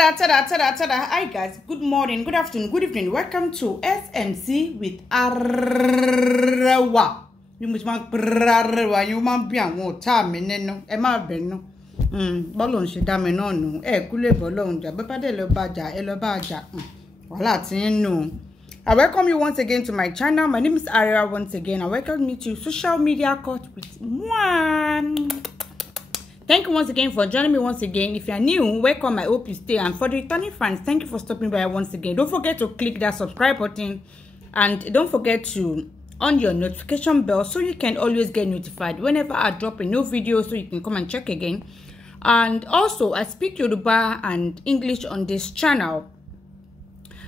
Tada. Hi guys, good morning, good afternoon, good evening. Welcome to SNC with Arawa. You must mark Arawa. You must be on what time no. Emma Beno. Bolon she dame no. Kule bolon ja. Bepade lo baja, elobaja. Wala no. I welcome you once again to my channel. My name is Aria once again. I welcome you to social media court with one. Thank you once again for joining me once again. If you are new, welcome. I hope you stay. And for the returning fans, thank you for stopping by once again. Don't forget to click that subscribe button. And don't forget to on your notification bell so you can always get notified whenever I drop a new video, so you can come and check again. And also, I speak Yoruba and English on this channel.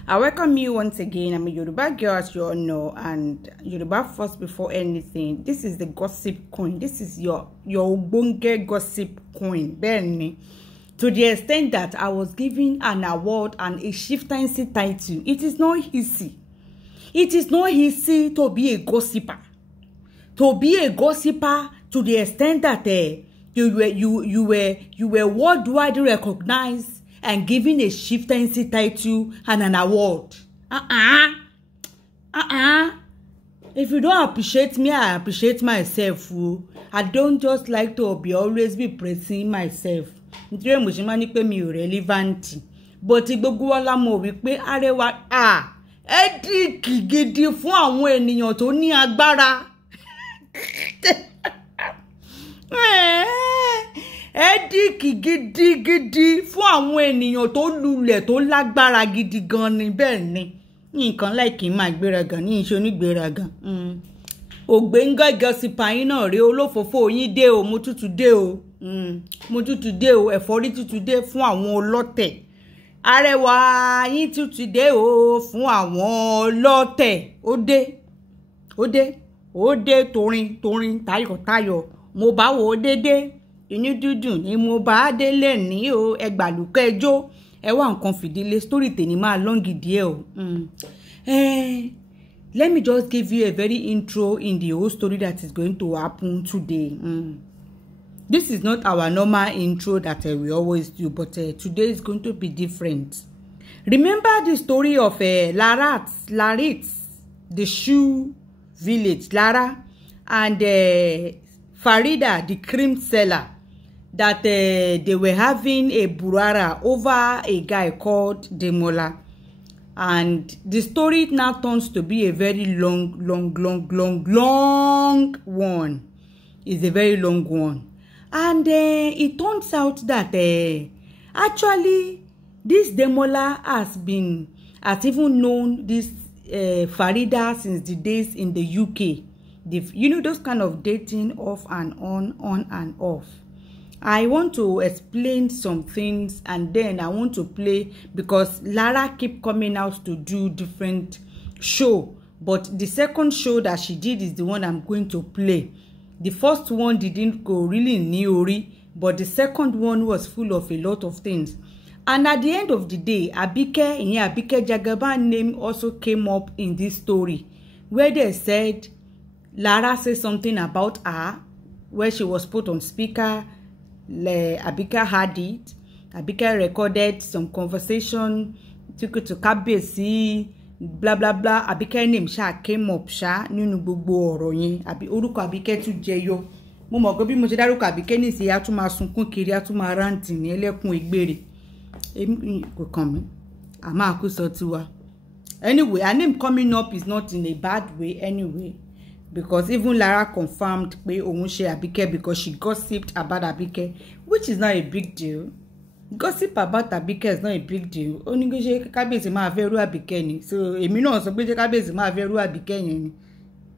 I welcome you once again. I'm a Yoruba girl, as you all know, and Yoruba first before anything. This is the gossip queen. This is your Obonge gossip queen, Benny. To the extent that I was given an award and a chieftaincy title. It is not easy. It is not easy to be a gossiper. To be a gossiper to the extent that you were worldwide recognized and giving a chieftaincy title and an award. If you don't appreciate me, I appreciate myself. I don't just like to be always be praising myself. Relevant. But gbogbo wa la mọ̀ wípé Arewa Ediki gidi fún àwọn ènìyàn tó ní agbára. Ediki gidi fún àwọn ènìyàn tó lulẹ̀ tó lágbára gidi gan ni bẹ́ẹ̀ ni. Nǹkan like máa gbéraga ní iṣẹ́ onígbéraga. Ògbéngá gossiper yín náà rèé, olófòfò yín dé o, mo tútù dé o. Mo tútù dé o, ẹ̀fọ́rí tútù dé fún àwọn ọlọ́tẹ̀. Arewa yín tútù dé o fún àwọn ọlọ́tẹ̀. Ó dé torin tayọ̀. Mo bá wo dédé. Inú dúdùn ni mo bá délé ní o, ẹgbàlùkẹ́ ẹjọ́. Ẹ wá nǹkan fìdílé, story tèmi máa long díẹ̀ o. Let me just give you a very intro in the whole story that is going to happen today. This is not our normal intro that we always do, but today is going to be different. Remember the story of Larrit, the shoe village, Lara, and Phereeda, the cream seller, that they were having a burara over a guy called Demola. And the story now turns to be a very long one. It's a very long one. And it turns out that actually this Demola has even known this Phereeda since the days in the UK. You know, those kind of dating off and on and off. I want to explain some things and then I want to play, because Lara keep coming out to do different show, but the second show that she did is the one I'm going to play. The first one didn't go really neori, but the second one was full of a lot of things. And at the end of the day, Abike Jagaban name also came up in this story, where they said Lara said something about her, where she was put on speaker. Abike had it. Abike recorded some conversation, took it to Kabesi, blah blah blah. Abike name came up nínú gbogbo ọ̀rọ̀ yẹn. Orúkọ Abike tún jẹyọ. Mo mọ̀ pé bí mo ṣe dárúkọ Abike nísìnyí, a tún máa sunkún kiri, a tún máa rántí ní ẹlẹ́kùn ìgbèrè. Èmi kò kàn mí. A máa kú sọ tiwa. Anyway, her name coming up is not in a bad way anyway. Because even Lara confirmed pé òun ṣe Abike because she gossiped about Abike, which is not a big deal. Gossip about Abike is not a big deal. Ó ní ṣé Kábíyèsí máa fẹ́ rú Abike ni. So èmi náà sọ pé ṣé Kábíyèsí máa fẹ́ rú Abike yẹn ni.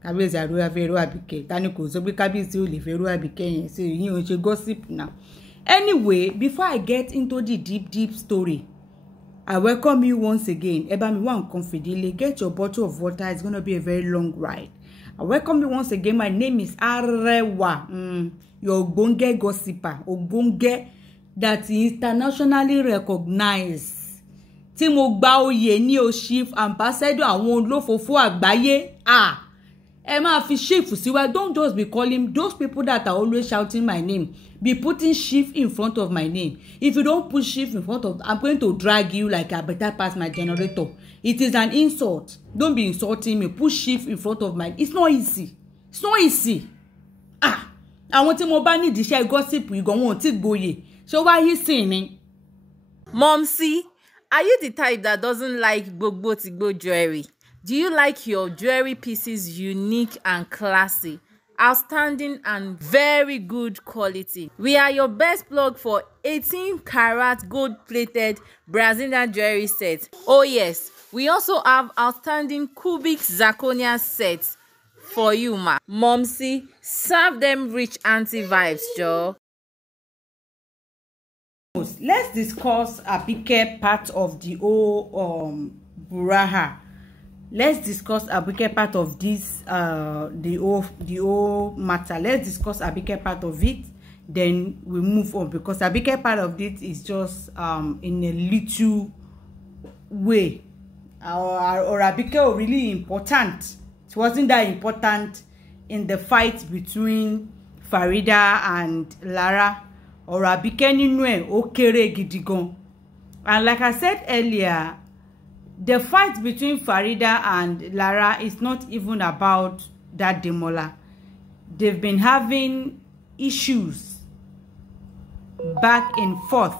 Kábíyèsí àrò fẹ́ rú Abike. Tani kò sọ pé Kábíyèsí ò lè fẹ́ rú Abike yẹn. So yín ò ṣe gossip now. Anyway, before I get into the deep story, I welcome you once again. Ẹ bá mi wá nǹkan fìdílé. Get your bottle of water. It's going to be a very long ride. I welcome you once again. My name is Arewa. Your Ogbonge gossiper. Ogbonge that is internationally recognized. Tí mo gba oyè ní o chief ambassador àwọn olófòfò àgbáyé. Emma fi chief siwa. Don't just be calling those people that are always shouting my name. Be putting chief in front of my name. If you don't put chief in front of, I'm going to drag you like I better pass my generator. It is an insult. Don't be insulting me. Put chief in front of my. It's not easy. It's not easy. Ah, I want to mobile need the share gossip. You go want it boye. So why he saying? Momsy, are you the type that doesn't like gbogbo jewelry? Do you like your jewelry pieces unique and classy, outstanding and very good quality? We are your best plug for 18-karat gold-plated Brazilian jewelry sets. Oh yes, we also have outstanding cubic zirconia sets for you, ma. Momsy, serve them rich auntie vibes, Joe. Let's discuss Abike part of the whole Buraha. Let's discuss Abike part of this the whole matter. Let's discuss Abike part of it, then we move on, because Abike part of it is just in a little way, or Abike really important. It wasn't that important in the fight between Phereeda and Lara, or Abike ninu o kere gidi gan. And like I said earlier, the fight between Phereeda and Lara is not even about that Demola. They've been having issues back and forth.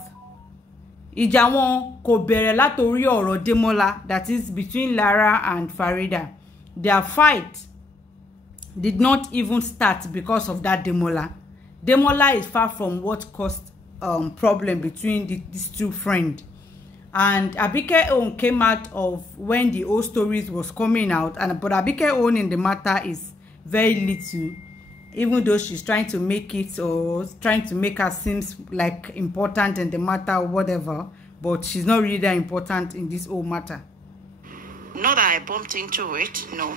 Ìjà wọn kò bẹ̀rẹ̀ látorí ọ̀rọ̀ Demola, that is between Lara and Phereeda. Their fight did not even start because of that Demola. Demola is far from what caused problem between these two friends. And Abike own came out of when the old stories was coming out, but Abike own in the matter is very little, even though she's trying to make it, or trying to make her seems like important in the matter or whatever, but she's not really that important in this whole matter. Not that I bumped into it, no.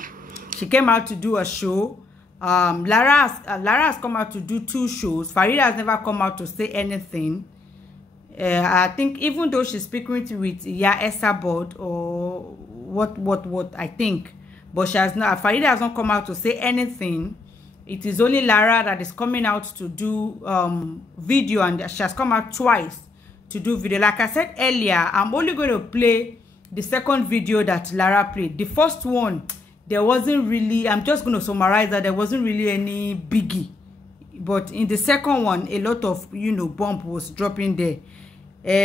She came out to do a show. Lara has come out to do 2 shows. Phereeda has never come out to say anything. I think even though she's speaking with Esabod or what I think, but she has not. Phereeda has not come out to say anything. It is only Lara that is coming out to do video, and she has come out twice to do video. Like I said earlier, I'm only going to play the second video that Lara played. The first one, there wasn't really. I'm just going to summarize that there wasn't really any biggie, but in the second one, a lot of bump was dropping there.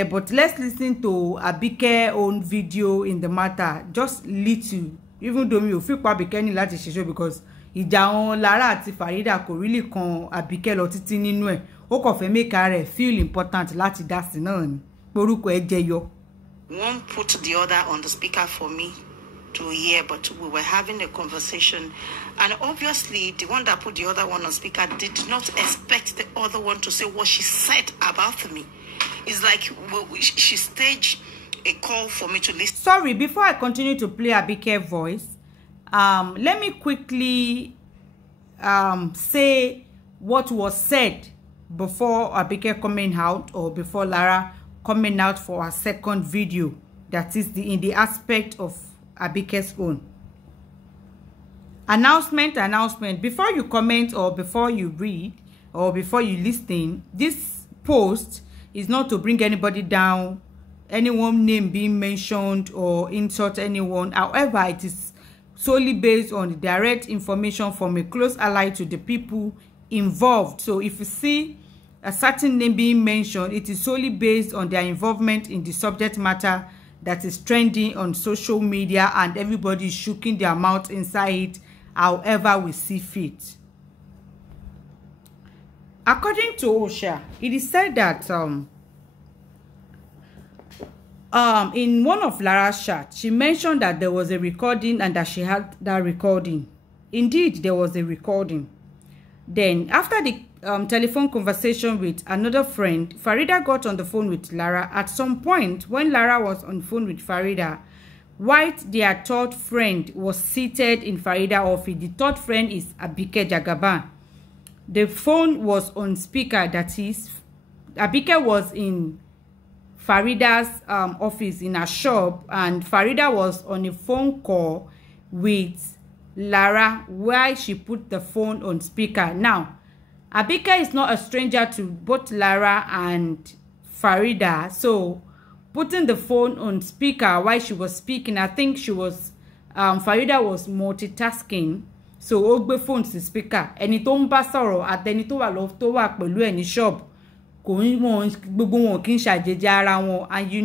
But let's listen to Abike's own video in the matter, just little. Even though me feel Abike ní láti ṣe show, because ìjà wọn Lara àti Phereeda kò really kan Abike lọ títí nínú ẹ̀. Ó kàn fẹ́ make her feel important láti dá sí náà ni. Porúkọ ẹ̀ jẹyọ. One put the other on the speaker for me to hear, but we were having a conversation, and obviously the one that put the other one on speaker did not expect the other one to say what she said about me. It's like she staged a call for me to listen. Sorry, before I continue to play Abike's voice, let me quickly say what was said before Abike coming out, or before Lara coming out for her second video, that is in the aspect of Abike's own. Announcement. Before you comment, or before you read, or before you listen, this post is not to bring anybody down, anyone name being mentioned, or insult anyone. However, it is solely based on direct information from a close ally to the people involved. So if you see a certain name being mentioned, it is solely based on their involvement in the subject matter that is trending on social media, and everybody is shaking their mouth inside it however we see fit. According to Osha, it is said that in one of Lara's chats, she mentioned that there was a recording and that she had that recording. Indeed, there was a recording. Then, after the telephone conversation with another friend, Phereeda got on the phone with Lara. At some point, when Lara was on the phone with Phereeda, White, their third friend, was seated in Phereeda's office. The third friend is Abike Jagaban. The phone was on speaker, that is, Abike was in Phereeda's office in a shop, and Phereeda was on a phone call with Lara why she put the phone on speaker. Now, Abike is not a stranger to both Lara and Phereeda, so putting the phone on speaker while she was speaking, I think she was Phereeda was multitasking, so ó gbé phone sí speaker. Ẹni tó ń bá sọ̀rọ̀ àtẹni tó wà lọ tó wà pẹ̀lú ẹ̀ ní shop kò ń wọn gbogbo wọn kì í ṣàjèjì ara wọn, and you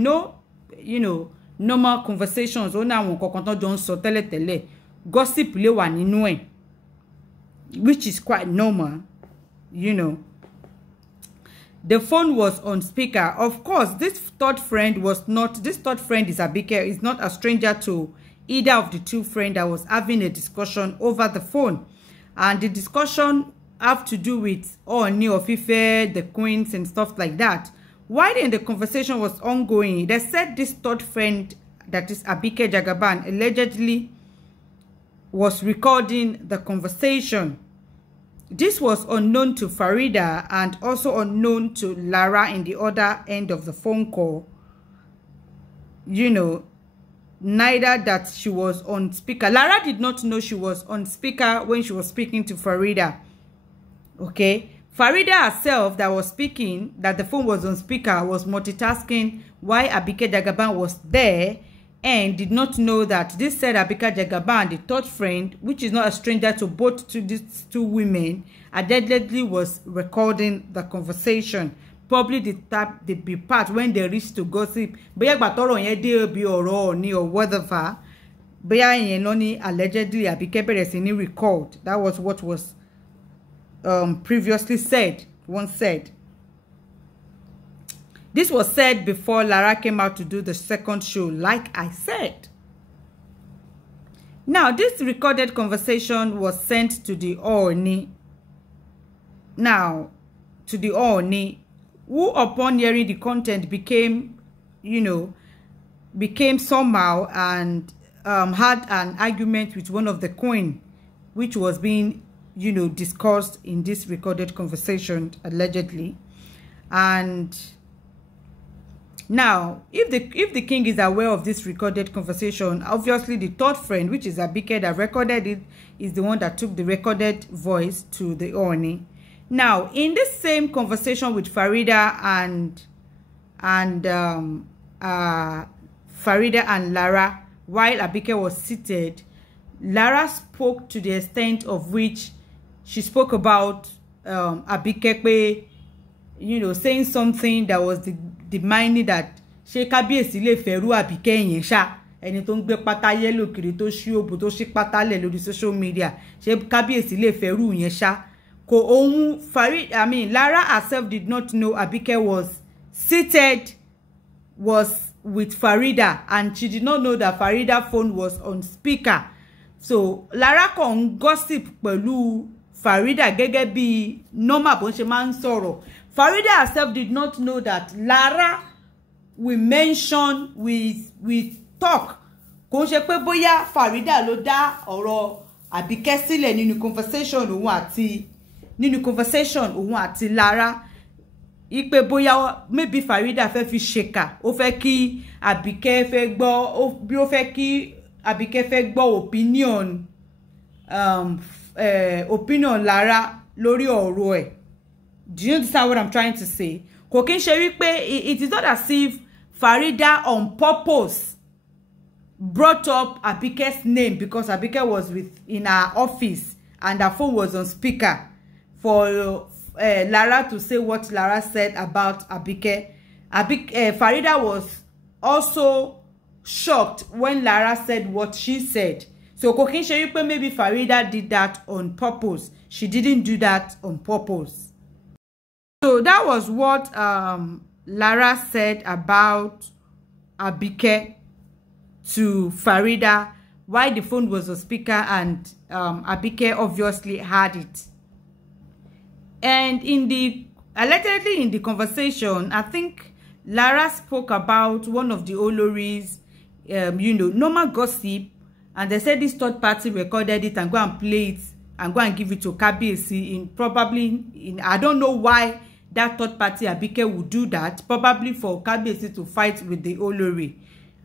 know normal conversations ó ní àwọn kankan tó jọ ń sọ tẹ́lẹ̀tẹ́lẹ̀, gossip lè wà nínú ẹ̀, which is quite normal, you know. The phone was on speaker. Of course, this third friend is Abike, is not a stranger to either of the two friends that was having a discussion over the phone. And the discussion have to do with Ooni of Ife, the queens and stuff like that. While the conversation was ongoing, they said this third friend, that is Abike Jagaban, allegedly was recording the conversation. This was unknown to Phereeda and also unknown to Lara in the other end of the phone call. You know, neither that she was on speaker. Lara did not know she was on speaker when she was speaking to Phereeda. Okay? Phereeda herself that was speaking, that the phone was on speaker, was multitasking while Abike Jagaban was there and did not know that this said Abike Jagaban, the third friend, which is not a stranger to these two women, allegedly was recording the conversation. Probably the part when they reached to gossip. Bóyá ìgbà tọ́rọ̀ yẹn dé bí ọ̀rọ̀ ni or whatever. Bóyá yẹn ló ní allegedly Abike bẹ̀rẹ̀ sí ní record. That was what was previously said. Once said. This was said before Lara came out to do the second show, like I said. Now, this recorded conversation was sent to the ooni. Now, to the ooni, who upon hearing the content became, became somehow and had an argument with one of the queen, which was being, discussed in this recorded conversation, allegedly. And now, if the king is aware of this recorded conversation, obviously the third friend, which is Abike that recorded it, is the one that took the recorded voice to the ooni. Now, in this same conversation with Phereeda and Phereeda and Lara, while Abike was seated, Lara spoke to the extent of which she spoke about Abike, saying something that was demanding that ṣé kábíyèsí lè fẹ́rù Abike yẹn ṣá, ẹni tó ń gbé pátá yellow kiri tó ṣí òbò tó ṣí pátá lẹ̀ lórí social media, ṣé kábíyèsí lè fẹ́rù yẹn ṣá. Ko ohun Lara herself did not know Abike was seated, was with Phereeda, and she did not know that Phereeda's phone was on speaker. So Lara kàn gossip pẹ̀lú Phereeda gẹ́gẹ́ bí normal bó ṣe máa ń sọ̀rọ̀. Phereeda herself did not know that Lara will mention, we talk. Kò ṣe pé bóyá Phereeda ló dá ọ̀rọ̀ Abike sílẹ̀ nínú conversation òun àti Lara. Ipe bóyá maybe Phereeda fẹ́ fi ṣèkà, ó fẹ́ kí Abike fẹ́ gbọ́, bí ó fẹ́ kí Abike fẹ́ gbọ́ opinion Lara lórí ọ̀rọ̀ ẹ̀. Do you understand what I'm trying to say? Kò kí n ṣe wípé it is not as if Phereeda on purpose brought up Abike's name because Abike was in her office and her phone was on speaker for Lara to say what Lara said about Abike. Phereeda was also shocked when Lara said what she said. So kò kí n ṣe wípé maybe Phereeda did that on purpose. She didn't do that on purpose. So that was what Lara said about Abike to Phereeda while the phone was on speaker, and Abike obviously had it. And allegedly in the conversation, I think Lara spoke about one of the Oloris, normal gossip, and they said this third party recorded it and go and play it and go and give it to Kabiyesi I don't know why that third party Abike would do that, probably for Kabiyesi to fight with the Olori.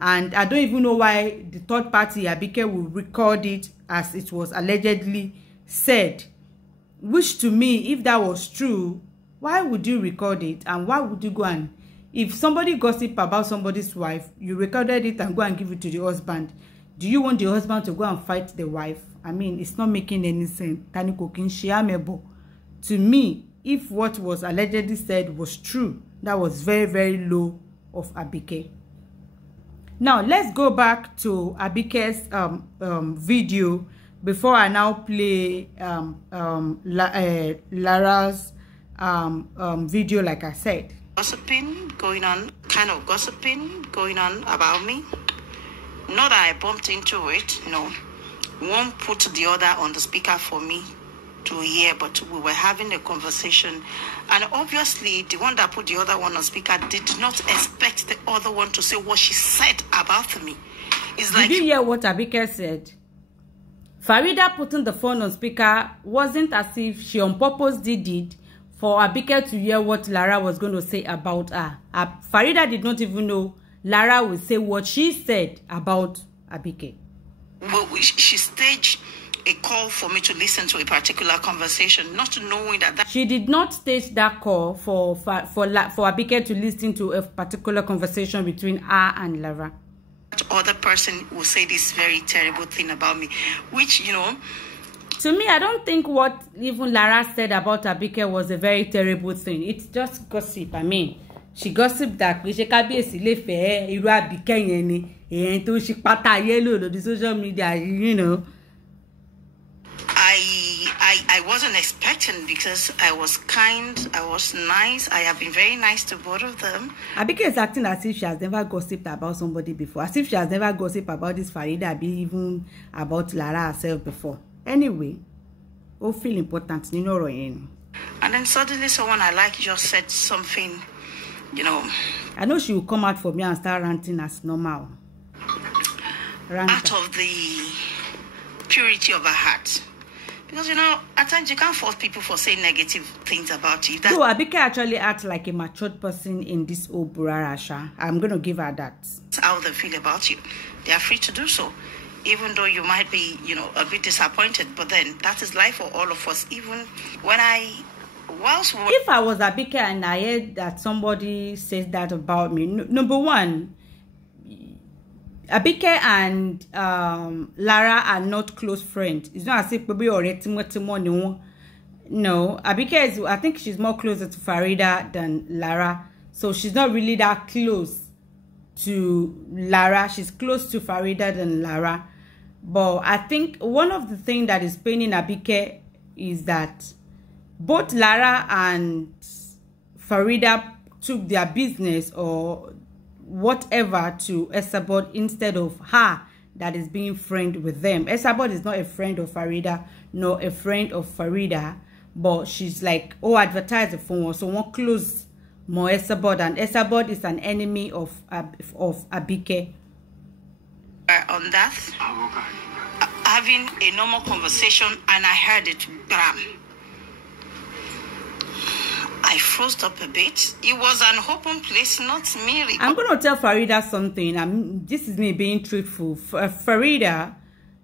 And I don't even know why the third party, Abike, will record it as it was allegedly said. Which to me, if that was true, why would you record it? And why would you go and... If somebody gossip about somebody's wife, you recorded it and go and give it to the husband. Do you want the husband to go and fight the wife? I mean, it's not making any sense. To me, if what was allegedly said was true, that was very, very low of Abike. Now, let's go back to Abike's video before I now play Lara's video, like I said. Gossiping going on, kind of gossiping going on about me. Not that I bumped into it, no. One put the other on the speaker for me to hear, but we were having a conversation, and obviously the one that put the other one on speaker did not expect the other one to say what she said about me. It's like, did you hear what Abike said? Phereeda putting the phone on speaker wasn't as if she on purpose did it for Abike to hear what Lara was going to say about her. Phereeda did not even know Lara would say what she said about Abike. Well, she staged a call for me to listen to a particular conversation, not knowing that she did not stage that call for Abike to listen to a particular conversation between her and Lara. That other person will say this very terrible thing about me, which, you know, to me, I don't think what even Lara said about Abike was a very terrible thing. It's just gossip. I mean, she gossiped that she kábíyèsí lè fẹ́ irú Abike yẹn ni, èyàn tó ṣe pátá yellow lórí social media, you know. I wasn't expecting, because I was kind, I was nice. I have been very nice to both of them. Abike is acting as if she has never gossiped about somebody before, as if she has never gossiped about this Phereeda, be even about Lara herself before. Anyway, all feel important, you know. And then suddenly someone I like just said something, you know. I know she will come out for me and start ranting as normal. Out of the purity of her heart. Because, you know, at times you can't force people for saying negative things about you. So Abike actually acts like a matured person in this old Burarasha. I'm going to give her that. That's how they feel about you. They are free to do so. Even though you might be, you know, a bit disappointed. But then that is life for all of us. Even when if I was Abike and I heard that somebody says that about me, number one, Abike and Lara are not close friends. It's not as if maybe already no. Abike is, I think she's more closer to Phereeda than Lara. So she's not really that close to Lara. She's close to Phereeda than Lara. But I think one of the things that is paining Abike is that both Lara and Phereeda took their business or whatever to Esabod instead of her that is being friend with them. Esabod is not a friend of Phereeda, nor a friend of Phereeda, but she's like, oh, advertise the phone, so one close more Esabod, and Esabod is an enemy of Abike. On that, having a normal conversation, and I heard it, I froze up a bit. It was an open place, not me. I'm going to tell Phereeda something. This is me being truthful. Phereeda,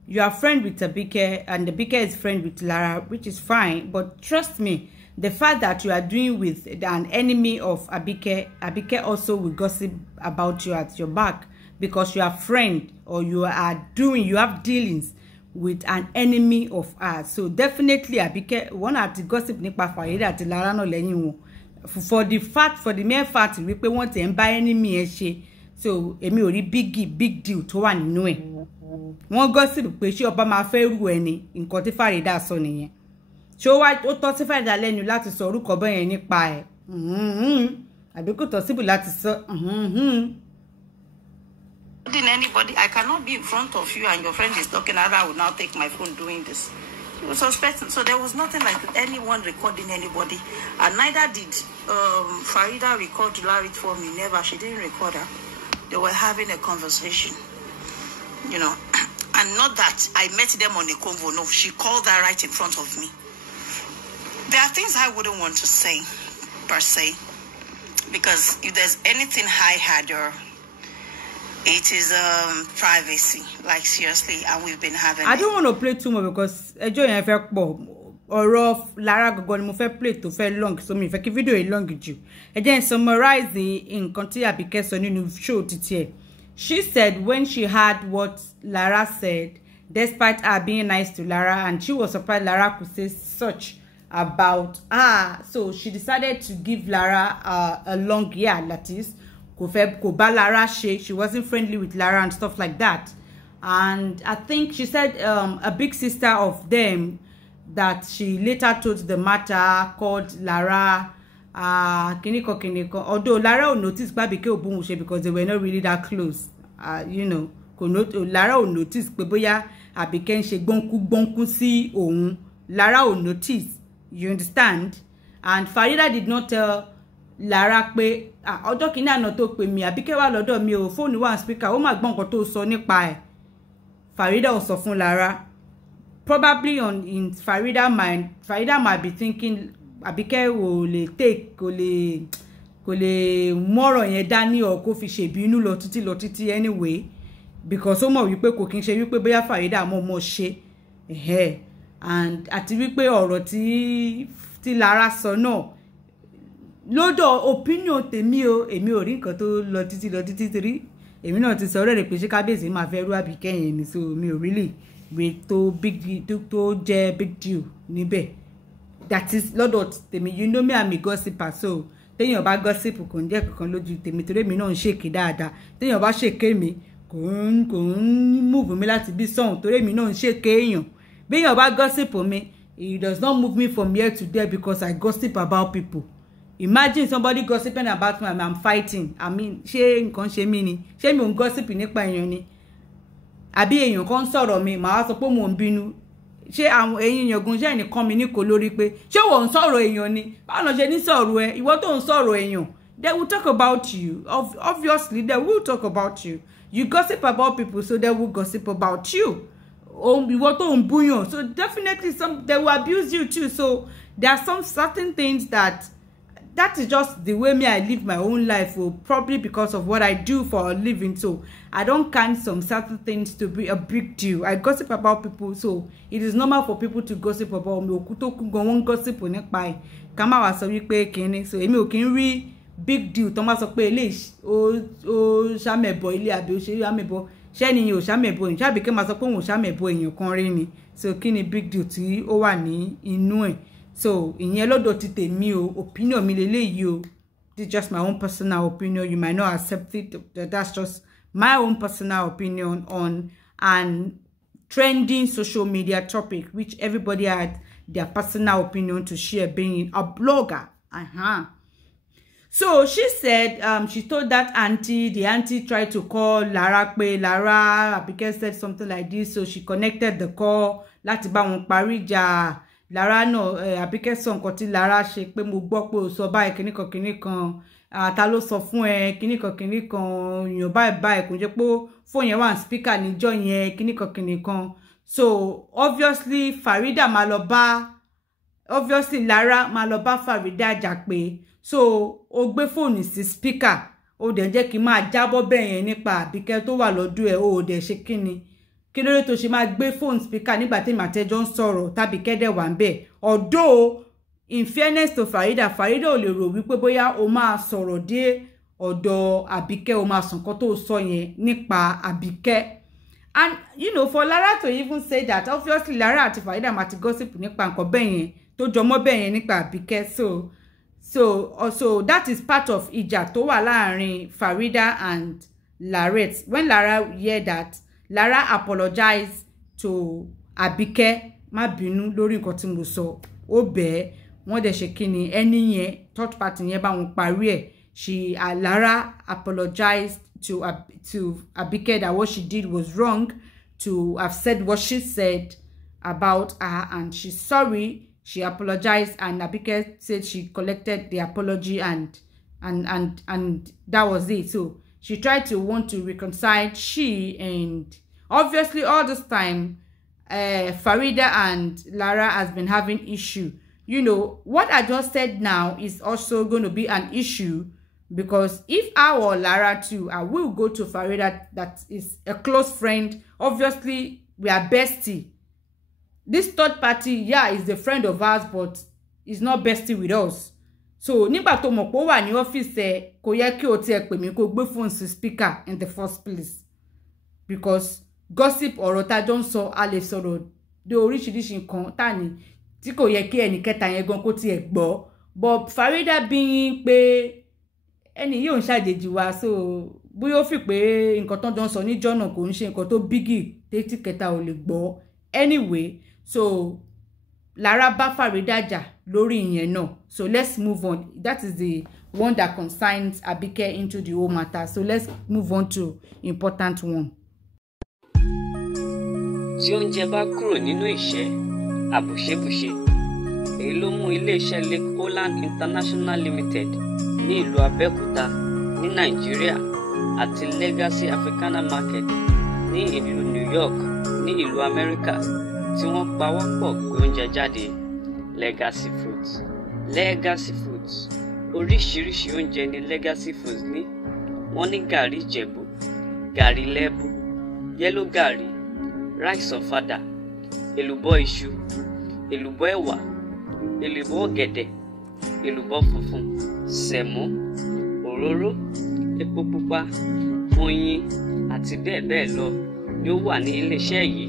you are friend with Abike, and Abike is friend with Lara, which is fine. But trust me, the fact that you are doing with an enemy of Abike also will gossip about you at your back, because you are friend, or you have dealings with an enemy of ours. So definitely Abike one at the gossip nipa Phereeda at Lara no lẹ́yìn wọn. For the mere fact we pe wọ́n ti ń bá enemy ẹ ṣe. So èmi ò rí big deal tó wà nínú ẹ̀. Wọ́n gossip pé ṣé ọba máa fẹ́ rú ẹni, nǹkan tí Phereeda sọ nìyẹn. Ṣé ó tọ́ sí Phereeda lẹ́nu láti sọ orúkọ bẹ́ẹ̀ yẹn nípa ẹ̀. Àbí kò tọ́ síbù láti sọ. Anybody, I cannot be in front of you and your friend is talking, and I will now take my phone doing this. She was suspecting, so there was nothing like anyone recording anybody, and neither did Phereeda record larrit for me. Never, she didn't record her. They were having a conversation, you know, and not that I met them on a convo. No, she called her right in front of me. There are things I wouldn't want to say per se, because if there's anything I had or It is privacy, like seriously, and we've been having. I don't want to play too much because ẹjọ́ yẹn fẹ́ pọ̀. Ọ̀rọ̀ Lara gangan ni mo fẹ́ play tó fẹ́ long, so mi fẹ́ kí video yìí long jù. Ẹ jẹ́ n summarize nǹkan tí Abike sọ nínú show títí ẹ̀. She said when she heard what Lara said, despite her being nice to Lara, and she was surprised Lara could say such about her, so she decided to give Lara a long year, that is. Kò bá Lara ṣe, she wasn't friendly with Lara and stuff like that. And I think she said a big sister of them that she later told the matter called Lara kiniko. Although Lara will notice Abike Obunwuse because they were not really that close. You know, Lara will notice pé bóyá Abike ń ṣe gbonku sí òun. Lara will notice. You understand? And Phereeda did not tell Lara pé ọjọ́ kìíní àná tó pè mí Abike wà lọ́dọ̀ mi o, phone wà speaker, ó máa gbọ́ nǹkan tó sọ nípa ẹ̀. Phereeda ò sọ fún Lara. Probably in Phereeda mind, Phereeda might be thinking Abike will take kò lè mọ́rọ̀ yẹn dání or kó fi ṣèbínú lọ títí anyway, because ó mọ̀ wípé kò kí n ṣe wípé bóyá Phereeda mọ̀ ṣe and àti wípé ọ̀rọ̀ tí Lara sọ náà lọ́dọ̀ opinion tèmi o, èmi ò rí nǹkan tó lọ títí torí èmi náà ti sọ ọ̀rẹ́ rẹ̀ pé ṣé kábíyèsí máa fẹ́ rú Abike yẹn ni, so mi ò really wait tó jẹ́ big deal níbẹ̀. That is lọ́dọ̀ tèmi, you know me, I'm a gossiper, so téèyàn bá gossip kò ń jẹ́ kankan lójú tèmi torí èmi náà ń ṣèké dáadáa. Téèyàn bá ṣèké mi kò ń move mi láti bí sọ̀hún torí èmi náà ń ṣèké èèyàn. Béèyàn bá gossip mi, it does not move me from here to there because I gossip about people. Imagine somebody gossiping about me and I'm fighting. I mean, ṣé nǹkan ṣe mí ni? Ṣé mi ò ń gossip nípa èèyàn ni? Àbí èèyàn kan sọ̀rọ̀ mi, màá sọ pé mò ń bínú. Ṣé àwọn èèyàn gun ṣé ẹnìkan mi ní kò lórí pé ṣé wọ́n ń sọ̀rọ̀ èèyàn ni? Báwo ló ṣe ní sọ̀rọ̀ ẹ? Ìwọ tó ń sọ̀rọ̀ èèyàn. They will talk about you. Obviously, they will talk about you. You gossip about people, so they will gossip about you. Ìwọ tó ń búyàn, so definitely they will abuse you too. So there are some certain things that is just the way I live my own life, probably because of what I do for a living. So I don't count some certain things to be a big deal. I gossip about people, so it is normal for people to gossip about me. Okutoku go won gossip nípa ẹ̀. Ká má wá sọ wípé kíni, so èmi ò kí ń rí big deal tó má sọ pé eléyìí ó ṣàmẹ̀bọ ilé àbí ó ṣe ṣàmẹ̀bọ ṣẹ́ni yìí ò ṣàmẹ̀bọ èèyàn ṣàbí kí n máa sọ pé òun ò ṣàmẹ̀bọ èèyàn kan rí ni. So kí ni big deal tí ó wà ní inú ẹ̀? So ìyẹn lọ́dọ̀ ti tèmi o, opinion mi leléyìí o. This is just my own personal opinion. You might not accept it. That's just my own personal opinion on an trending social media topic, which everybody had their personal opinion to share, being a blogger. So she said, she told that auntie, the auntie tried to call Lara pé Lara, Abike said something like this, so she connected the call láti bá wọn parí ìjà. Lara náà Abike sọ nǹkan tí Lara ṣe pé mo gbọ́ pé ó sọ báyìí kíníkan ta ló sọ fún ẹ kíníkan èèyàn báyìí kò jẹ́ pé fóònù yẹn wà ní speaker níjọ́ yẹn kíníkan. So obviously Phereeda máa lọ bá Lara máa lọ bá Phereeda jà pé so ó gbé fóònù sí speaker ó dẹ̀ jẹ́ kí n máa jábọ́ bẹ́ẹ̀ yẹn nípa Abike tó wà lọ́dún ẹ̀ ó dẹ̀ ṣe kíni. Kí ló dé tó ṣe máa gbé phone speaker nígbà tí màtẹ́jọ́ ń sọ̀rọ̀ tàbí kẹ́dẹ̀ wà ń bẹ̀? Although in fairness to Phereeda ò lè rò wípé bóyá o máa sọ̀rọ̀ dé ọ̀dọ̀ Abike, o máa sàn kan tó sọ yẹn nípa Abike. And you know, for Lara to even say that, obviously Lara àti Phereeda máa ti gossip nípa nǹkan bẹ́ẹ̀ yẹn tó jọmọ́ bẹ́ẹ̀ yẹn nípa Abike. So also that is part of ìjà tó wà láàrin Phereeda and larrit. When Lara hear that, Lara apologized to Abike, má bínú lórí nǹkan tí mo sọ. Ó bẹ̀ wọ́n dẹ̀ ṣe kíni ẹni yẹn third party yẹn bá wọn parí ẹ̀. Lara apologized to Abike that what she did was wrong, to have said what she said about her, and she's sorry. She apologized, and Abike said she collected the apology, and that was it. So she tried to want to reconcile and obviously all this time Phereeda and Lara has been having issue. You know, what I just said now is also going to be an issue Because if I or Lara too, I will go to Phereeda, that is a close friend. Obviously, we are bestie. This third party, yeah, is the friend of ours, but is not bestie with us. So, nígbà tó mọ̀ pé ó wà ní ọ́fíìsì kò yẹ kí o tiẹ̀ pè mí kó gbé phone sí speaker in the first place. Because gossip ọ̀rọ̀ tá jọ ń sọ, a lè sọ̀rọ̀ de oríṣiríṣi nǹkan tá ní tí kò yẹ kí ẹnì kẹta yẹn gan kó tiẹ̀ gbọ́. But Phereeda being pé ẹni yóò ń ṣàjèjì wa, so bóyá ó fi pé nǹkan tó ń sọ níjọ́ náà kò ń ṣe nǹkan tó bígì tí kẹta ò lè gbọ́. Anyway, so Lara bá Phereeda jà lórí ìyẹn náà. So let's move on. That is the one that concerns Abike into the whole matter. So let's move on to important one. Tí oúnjẹ bá kúrò nínú ìṣẹ́ àbùṣebùṣe, èyí ló mú iléeṣẹ́ Lake Holland International Limited ní ìlú Abẹ́òkúta ní Nàìjíríà àti Legacy Africana Market ní ìlú New York ní ìlú Amẹ́ríkà tí wọ́n pawọ́pọ̀ gbé oúnjẹ jáde. Legacy Foods. Legacy Foods. Oríṣiríṣi oúnjẹ ni Legacy Foods ní. Wọ́n ní gàrí Ìjẹ̀bú, gàrí Lẹ́bù, yellow gàrí, rice ọ̀fadà, èlùbọ́ iṣu, èlùbọ́ ẹ̀wà, èlùbọ́ ọ̀gẹ̀dẹ̀, èlùbọ́ funfun, sẹ̀mó, òróró, epo pupa, oyin àti bẹ́ẹ̀ bẹ́ẹ̀ lọ ni ó wà ní iléeṣẹ́ yìí.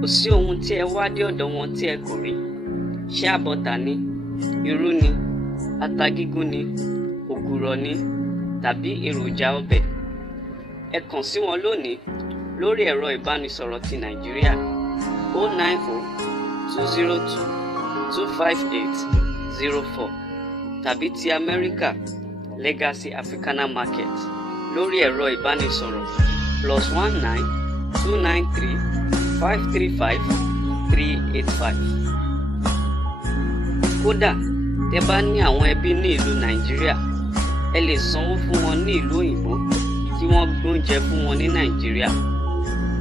Kò sí ohun tí ẹ wá dé ọ̀dọ̀ wọn tí ẹ kò rí. Ṣé àbọ̀tà ni, irú ni, ata gígún ni, ògùrọ̀ ni, tàbí èròjà ọbẹ̀. Ẹ kàn sí wọn lónìí lórí ẹ̀rọ ìbánisọ̀rọ̀ ti Nàìjíríà 090-202-25804 tàbí ti Amẹ́ríkà Legacy Africana Market lórí ẹ̀rọ ìbánisọ̀rọ̀ +19293-535-385. Kódà tẹ́ bá ní àwọn ẹbí ní ìlú Nàìjíríà, ẹ lè sanwó fún wọn ní ìlú òyìnbó kí wọ́n gbóúnjẹ fún wọn ní Nàìjíríà.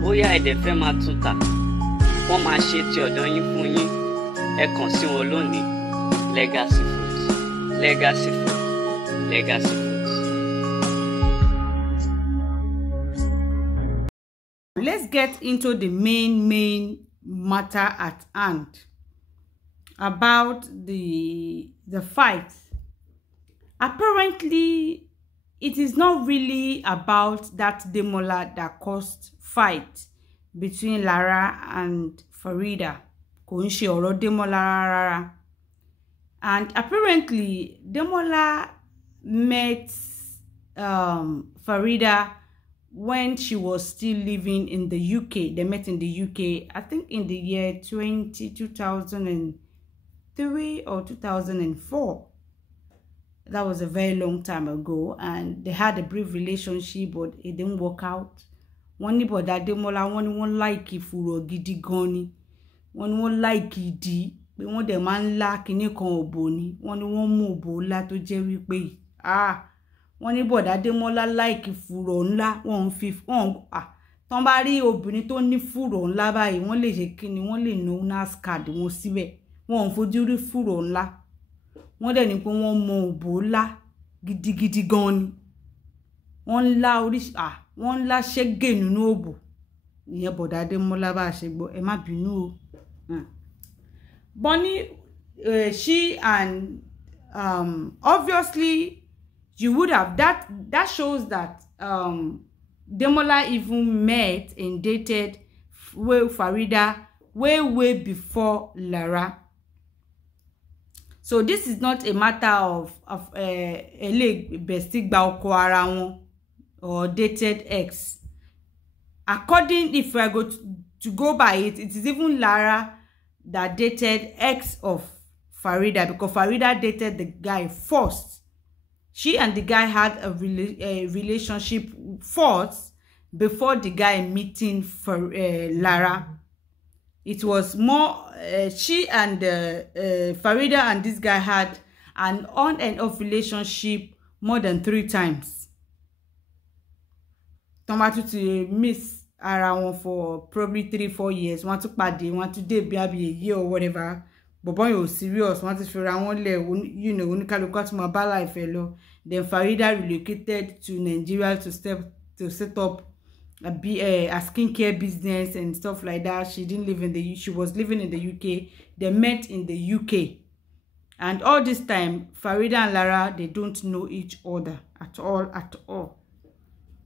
Bóyá ẹ dẹ̀ fẹ́ máa tún tà, wọ́n máa ṣe ti ọ̀dọ̀ yín fún yín. Ẹ kàn sí wọn lónìí. Legacy Foods. Legacy Foods. Legacy Foods. Let's get into the main matter at hand about the fight. Apparently, it is not really about that Demola that caused fight between Lara and Phereeda. Kò ń ṣe ọ̀rọ̀ Demola rárá. And apparently, Demola met Phereeda when she was still living in the UK. They met in the UK, I think in the year 2003 or 2004. That was a very long time ago, and they had a brief relationship, but it didn't work out. Wọ́n ní bọ̀dá Demola, wọ́n ní wọ́n like fùrọ̀ gidi gan ni. Wọ́n ní wọ́n like ìdí, pé wọ́n dẹ̀ máa ń lá kinní kan òbò ni. Wọ́n ní wọ́n mú òbò ńlá tó jẹ́ wípé wọ́n ní bọ̀dá Demola like fùrọ̀ ńlá. Tán bá rí obìnrin tó ní fùrọ̀ ńlá báyìí, wọ́n lè ṣe kíni, wọ́n lè ná NAS card wọn síbẹ̀. Wọ́n fojú rí fùrọ̀ ńlá. Wọ́n dẹ̀ ní pé wọ́n mọ òbò ńlá gidigidi gan ni. Wọ́n ńlá wọ́n ńlá ṣẹ́gẹ̀ nínú òbò. Ìyẹn bọ̀dá Demola bá ṣe gbọ́, ẹ má bínú o. Bonnie, she and obviously you would have that shows that Demola even met and dated Phereeda way before Lara. So this is not a matter of bestie gba ọkọ ara wọn or dated ex. According, if I go to go by it, it is even Lara that dated ex of Phereeda, because Phereeda dated the guy first. She and the guy had a relationship first before the guy meeting Lara. It was more she and Phereeda and this guy had an on and off relationship more than 3 times. Tomato to miss around for probably 3-4 years. Want to party, want to date, be a year or whatever. bọ̀bọ́ yẹn ò serious, wọ́n ti fi ra wọn lẹ̀, you know, oníkálukú àti máa bá life ẹ̀ lọ. Then Phereeda relocated to Nigeria to set up a skincare business and stuff like that. She was living in the UK. They met in the UK. And all this time, Phereeda and Lara, they don't know each other at all.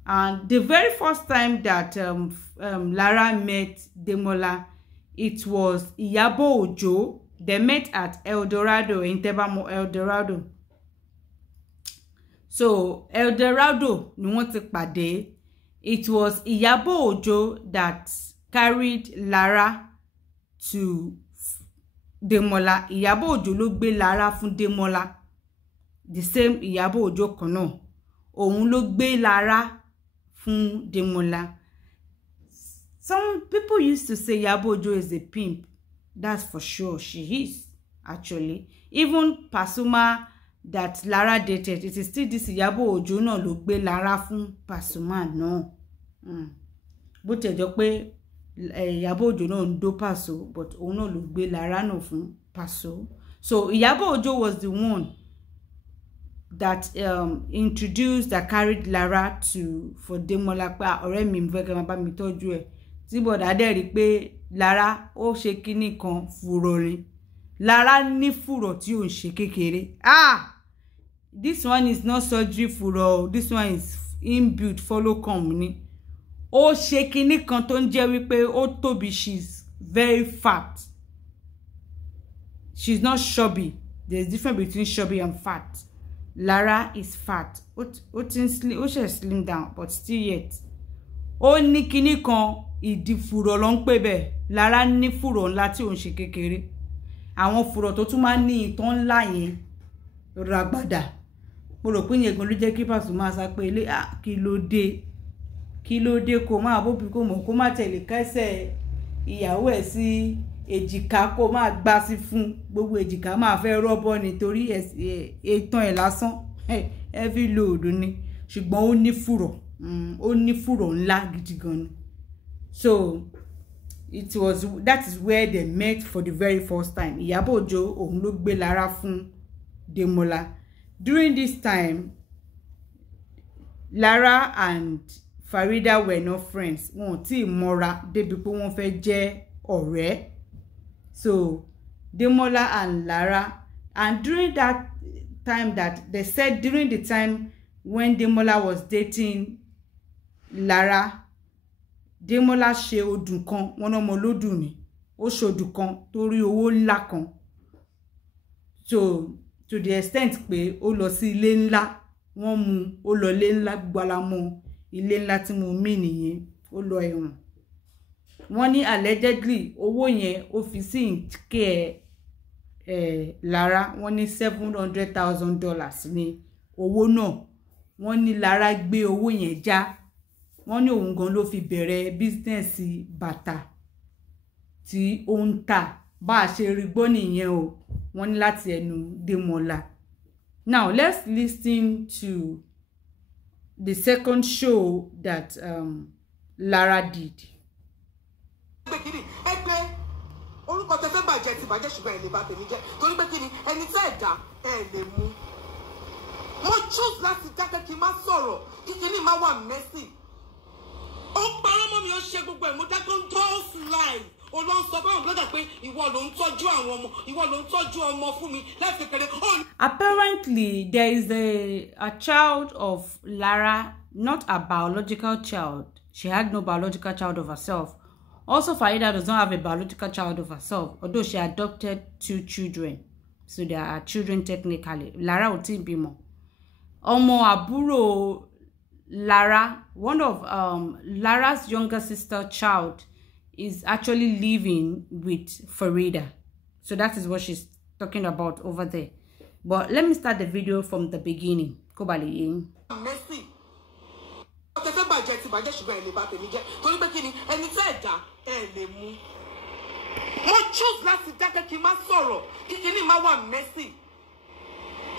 And the very first time that Lara met Demola, it was Iyabo Ojo. They met at El Dorado, in Tebamo El Dorado. So El Dorado, ni wọ́n ti pàdé. It was Iyabo Ojo that carried Lara to Demola. Iyabo Ojo ló gbé Lara fún Demola. The same Iyabo Ojo kan náà. Òun ló gbé Lara fún Demola. Some people used to say Iyabo Ojo is a pimp. That's for sure. She is, actually. Even Pasuma that Lara dated, it is still this Iyabo Ojo náà ló gbé Lara fún Pasuma náà. Bó tẹ̀ jọ pé Iyabo Ojo náà ń dó Paso, but òun náà ló gbé Lara náà fún Paso. So Iyabo Ojo was the one that carried Lara for Demola pé ọ̀rẹ́ mi fẹ́ kẹ́ máa bá mi tọ́jú ẹ̀. Tí bọ̀dá dẹ̀ rí pé Lara ó ṣe kíní kan fùrọ̀ ni. Lara ní fùrọ̀ tí ò ń ṣe kékeré. This one is not surgery fùrọ̀. This one is inbuilt follow come ni. Ó ṣe kíní kan tó ń jẹ́ wípé ó tóbi. She's very fat. She's not chubby. There's a difference between chubby and fat. Lara is fat. Ó slim down, but still yet. Ó ní kíní kan ìdí fùrọ̀ ló ń pè bẹ́ẹ̀. Lara ní fùrọ̀ ńlá tí ò ń ṣe kékeré. Àwọn fùrọ̀ tó tún máa ní ìtàn ńlá yẹn ràgbàdà. Mo rò pé yẹn gan ló jẹ́ kí Pasuma sá pé ilé kí ló dé kó máa bóbi kó mọ̀ kó má tẹ̀lé kẹ́sẹ̀ ìyàwó ẹ̀ sí èjìká kó máa gbá sí fún gbogbo èjìká máa fẹ́ rọ́bọ̀ nítorí ìtàn ẹ̀ lásán heavy load ni, ṣùgbọ́n ó ní fùrọ̀ ńlá gidi gan ni. So that is where they met for the very first time. Iyabo Ojo òun ló gbé Lara fún Demola. During this time, Lara and Phereeda were not friends. Wọ́n ti mọ́ra débi pé wọ́n fẹ́ jẹ́ ọ̀rẹ́. So Demola and Lara, and during that time that they said, during the time when Demola was dating Lara, Demola ṣe odùn kan, wọ́n ọmọ lódùn ni. Ó ṣe odùn kan torí owó ńlá kan. So to the extent pé ó lọ sí ilé ńlá, wọ́n mú ó lọ ilé ńlá, gbogbo ala mọ̀ ilé ńlá tí mo mí nìyẹn, ó lọ ẹ̀wọ̀n. Wọ́n ní allegedly owó yẹn ó fi sí care Lara. Wọ́n ní $700,000 ní owó náà. Wọ́n ní Lara gbé owó yẹn já. Wọ́n ní òun gan ló fi bẹ̀rẹ̀ business bàtà tí ó ń tà. Bá a ṣe rí gbọ́ nìyẹn o. Wọ́n ní láti ẹnu Demola. Now let's listen to the second show that Lara did. Orúkọ tẹ́ fẹ́ bàjẹ́ ti bàjẹ́ ṣùgbọ́n ẹ lè bà tèmi jẹ́ torí pé kíni ẹni tẹ́ ẹ dá ẹ lè mú. Mo choose láti dákẹ́ kí n má sọ̀rọ̀ kí kíní má wà messy. Ó parọ́ mọ́ mi ó ṣe gbogbo ẹ̀ mo dákẹ́ ń toast live. Ó lọ sọ báwọn blogger pé ìwọ ló ń tọ́jú àwọn ọmọ, ìwọ ló ń tọ́jú ọmọ fún mi láti kékeré. Apparently there is a child of Lara, not a biological child. She had no biological child of herself. Also, Phereeda does not have a biological child of herself, although she adopted 2 children. So they are children technically. Lara ò tí bímọ. Ọmọ àbúrò Lara, one of Lara's younger sister child, is actually living with Phereeda. So that is what she's talking about over there. But let me start the video from the beginning. Kobali. Messi. Tẹ́ fẹ́ bàjẹ́ ti bàjẹ́ ṣùgbọ́n ẹ lè bà tèmi jẹ́ torí pé kíni ẹni tẹ́ ẹ dá ẹ lè mú. Mo choose láti dákẹ́ kí n má sọ̀rọ̀ kí kíní má wà messy.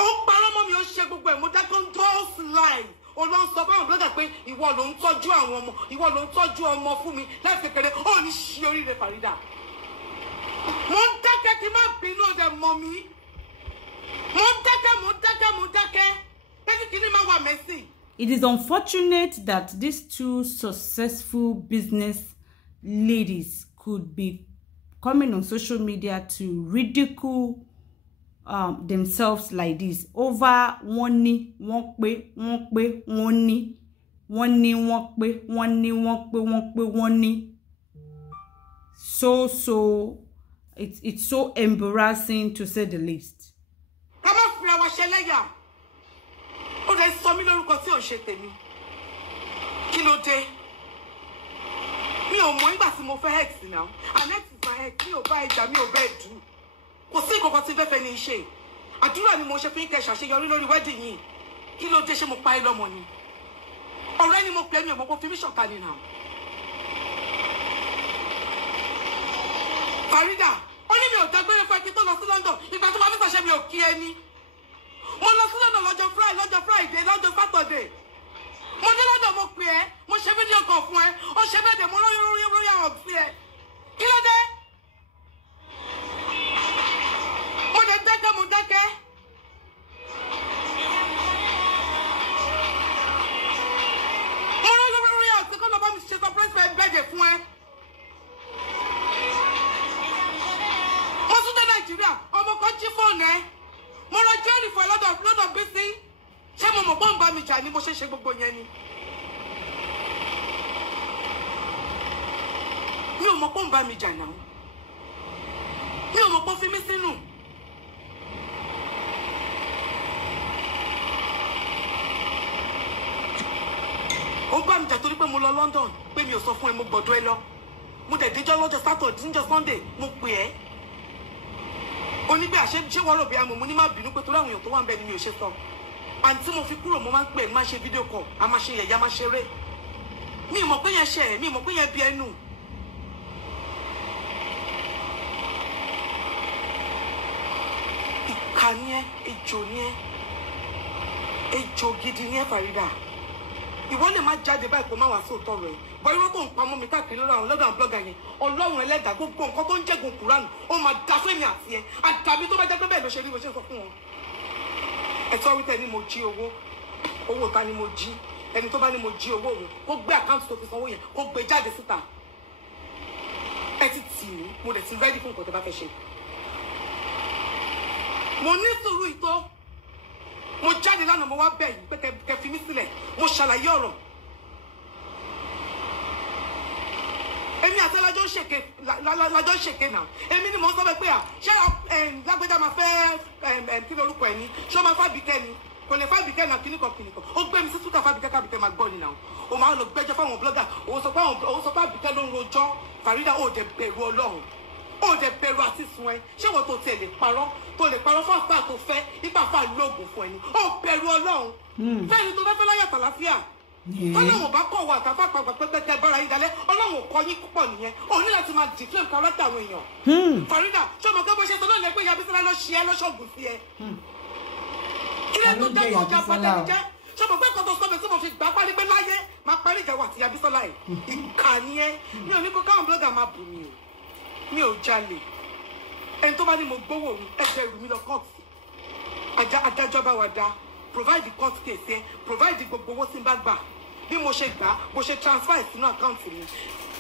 Ó parọ́ mọ́ mi ó ṣe gbogbo ẹ̀ mo dákẹ́ ń toast live. Ó lọ sọ báwọn blogger pé ìwọ ló ń tọ́jú àwọn ọmọ, ìwọ ló ń tọ́jú ọmọ fún mi láti kékeré. Ó ní ṣí oríire Phereeda. Mo ń dákẹ́ dákẹ́ kí n má bínú ọ̀dẹ̀ mọ̀ mí. Mo dákẹ́. Kẹ́kí kí ni máa wà mẹ́sì. It is unfortunate that these two successful business ladies could be coming on social media to ridicule themselves like this over one ni wọ́n pé so it's so embarrassing to say the least. Ká má fi àwa ṣẹlẹ́yà. Ó dẹ̀ sọ mí lórúkọ tí ò ṣe tèmi. Kí ló dé? Mi ò mọ̀ nígbà tí mo fẹ́ ex now. And ex is my ex. Mi ò bá ẹja, mi ò bá ẹ̀dù. Kò sí nǹkan tí fẹ́fẹ́ ní ṣe. Àdúrà ni mo ṣe fi ń kẹ́ ṣàṣeyọrí lórí wedding yìí. Kí ló dé ṣé mo pa ẹ́ lọ́mọ ni? Ọ̀rẹ́ ni mo pè mí ò mọ̀ kó fi mí ṣọ̀kan ni now. Phereeda, ó ní mi ò dágbére fún ẹ kí tó lọ sí London. Ìgbà tó máa fi ṣàṣẹ mi ò kí ẹ ní. Mo lọ sí London lọ́jọ́ Friday, lọ́jọ́ Saturday. Mo dé London mo pè ẹ́, mo ṣe fídíò kan fún ẹ, ó ṣe bẹ́ẹ̀ dẹ̀ mo lórí àwọn sí ẹ. Kí ló dé? Mo dákẹ́. Mo lórí àti kọ́ lọ bá mi ṣe surprise for birthday fún ẹ. Mo tún dé Nàìjíríà, ọmọ kan jí fóònù ẹ. Mo lọ jẹ́rìí fún ẹ lọ́dọ̀ bestie. Ṣé mo mọ̀ bọ́n bá mi jà ni mo ṣe gbogbo yẹn ni? Mi ò mọ̀ bọ́n bá mi jà náà. Mi ò mọ̀ bọ́n fi mí sínú. Ó bá mi jà torí pé mo lọ London, pé mi ò sọ fún ẹ mo gbọ́dọ̀ ẹ lọ. Mo dẹ̀ díjọ́ lọ́jọ́ Saturday, níjọ́ Sunday, mo pè ẹ́. Onígbé àṣẹ ṣé wọ́n rò bí amọ̀ mo ní má bínú pé torí àwọn èèyàn tó wà ń bẹ ni mi ò ṣe sọ. Àǹtí mo fi kúrò mo máa ń pè má ṣe fídíò call, a máa ṣe yẹ̀yẹ́, a máa ṣeré. Mi mọ̀ pé yẹn ṣe ẹ̀, mi mọ̀ pé yẹn bí ẹnu. Ìkà ni ẹ́, ejò ni ẹ́. Ejò gidi ni ẹ́ Phereeda. Ìwọ lè má jáde báyìí kó má wá sóòótọ́ rẹ̀. Bọ́ irọ́ tó ń pamọ́ mi káàkiri lọ́dọ̀ àwọn blogger yẹn. Ọlọ́run ẹlẹ́dàá gbogbo nǹkan tó ń jẹ́gun Kùránì ó máa da fẹ́mi àti ẹ. Àdàbí tó bá jẹ́ pé bẹ́ẹ̀ ló ṣe rí bó ṣe sọ fún wọn. Ẹ̀tọ́ wípé ni mo jí owó ta ni mo jí. Ẹni tó bá ní mo jí owó òun kó gbé àkáǹtì tó fi sanwó yẹn kó gbé jáde síta. Ẹ ti tì mí, mo dẹ̀ ti rẹ́dí fún nǹkan tó bá fẹ́ ṣe. Mo ní sùúrù ìtọ́. Mo jáde lánàá mo wá bẹ̀ yín pé kẹ́ fi mí sílẹ̀. Mo ṣàlàyé ọ̀rọ̀. Èmi àti lájọ́ ṣèké náà. Èmi ni mo sọ pé ṣé lágbèjà máa fẹ́ kí lórúkọ ẹ̀ ní ṣé ó máa fábìkẹ́ ni kò lè fábìkẹ́ náà kíníkan ó gbé mi sí túkà fábìkẹ́ kábìkẹ́ máa gbọ́ ni náà. O máa lọ gbẹ́jọ́ fáwọn blogger òun sọ pé Abike ló ń rojọ́. Phereeda ó dẹ̀ bẹ̀rù Ọlọ́run ó dẹ̀ bẹ̀rù àti sun ẹ. Ṣé wọ́n tó tiẹ̀ lè parọ́ fún àfáà tó fẹ́ nípa àfáà lóògùn fún ẹni ó bẹ̀rù Ọlọ́run. Fẹ́ni tó fẹ́ láyà tàlàfíà. Ọlọ́run bá kọ̀ wá àtàfà pàgbà pẹ́pẹ́tẹ́ bára yín dalẹ̀ Ọlọ́run kọ́ yín púpọ̀ nìyẹn ó ní láti máa dìflẹ̀ kárátà àwọn èèyàn. Phereeda ṣé ọmọ kẹ́ bó ṣe sọ náà lẹ́ pé ìyá Bísọ́lá ló ṣe ẹ́ lọ́ṣọ̀gùn sí ẹ. Kí ló tó jẹ́ ìjà padà ní jẹ́ ṣé ọmọ pé nǹkan tó sọ mi tí mo fi gbà parí pé láyé máa parí ìjà wà àti ìyá Bísọ́lá yìí. Ìkà ni ẹ́ mi ò ní kó káwọn blogger máa bù mí o mi ò jalè ẹni tó bá ní mo gbówó mi ẹgbẹ́ rù mí lọ kọ́ọ̀tù adájọ́ bá wa dá provide court case yẹn provide gbogbo owó tí n bá gbà bí mo ṣe gbà bó ṣe transfer sínú àkáǹtì mi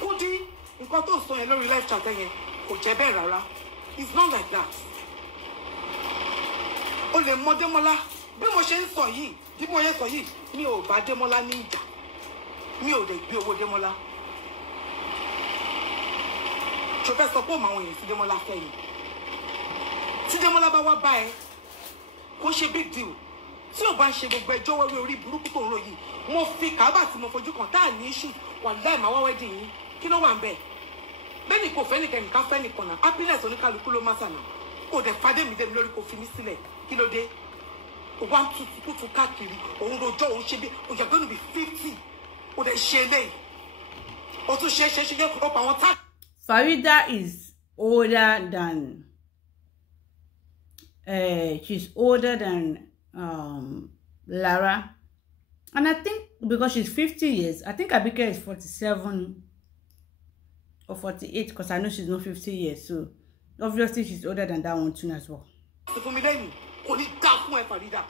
Kúdí nǹkan tó sọ yẹn lórí live chat yẹn kò jẹ́ bẹ́ẹ̀ rárá it's not like that. O lè mọ Démọ́lá bí mo ṣe ń sọ yìí bí mo yẹ sọ yìí mi ò bá Démọ́lá ní ìjà mi ò lè gbé owó Démọ́lá. Ṣo fẹ́ sọ pé òun àwọn èèyàn tí Démọ́lá fẹ́ yìí tí Démọ́lá bá wá bá ẹ kó ṣe big deal tí ò bá ń ṣe gbogbo ẹjọ́ wẹ́wẹ́ orí burúkú tó ń rò yìí mo fi Káàbà tí mo fojú kan tá à ní issue wà láì máa wá wedding yín kí ló wà ń bẹ̀ bẹ́ẹ̀ ni kò fẹ́ nìkan nìkan fẹ́ nìkan náà happiness oníkálukú ló má sànà kò dẹ̀ fadé mi lórí kò fi mí sílẹ̀ kí ló dé o wá ń tutù kútu káàkiri òun rojọ́ òun ṣe bí o yẹ gbẹ́nu bí 50 o dẹ̀ ṣe eléyìí o tún ṣe o pa àwọn tá. Phereeda is older than she's older than Lara, and I think because she's 50 years, I think Abike is 47 or 48 because I know she's not 50 years, so Obviously, she's older than that one too as well. Fún mi lẹ́yìn kò ní dá fún ẹ Farida.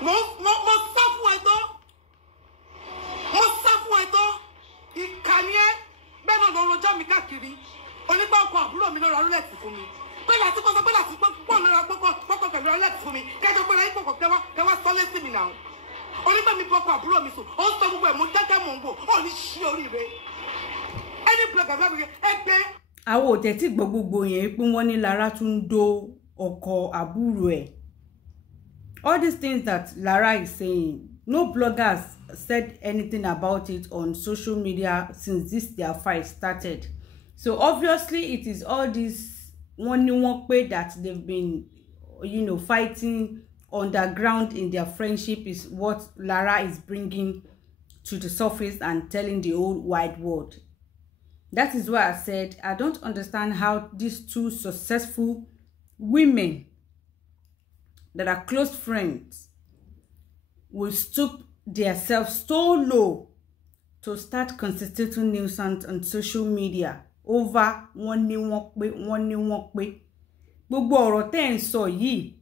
Mo sá fún ẹ tó. Mo sá fún ẹ tó. Ìkànnì ẹ bẹ́ẹ̀ náà lọ rojọ́ mi káàkiri. Onígbà ọkọ̀ àbúrò mi ló ra Rolex fún mi. Pé láti pọ̀ lọ́ra pọ́kọ̀ pẹ̀lú Rolex fún mi. Kẹ́jọ pé láyé pọ̀kọ̀ kẹwà sọ́lé sí mi náà. Onígbà mi pọ̀kọ̀ àbúrò mi sùn. Ó ń sọ gbogbo ẹ̀ mú dákẹ́ mò ń wò. Ó ní ṣí oríire. Ẹni blogger bá mi ẹgbẹ́. Àwọn ò tẹ́tí gbọ́ gbogbo yẹn pé wọ́n ní Lara tún dó ọkọ àbúrò ẹ̀. All these things that Lara is saying, no bloggers said anything about it on social media since their fight started. So obviously it is all this one way that they've been, fighting underground in their friendship is what Lara is bringing to the surface and telling the whole wide world. That is why I said I don't understand how these two successful women that are close friends will stoop themselves so low to start constituting nuisance on social media over one ní wọ́n pé. Gbogbo ọ̀rọ̀ tẹ́ ń sọ yìí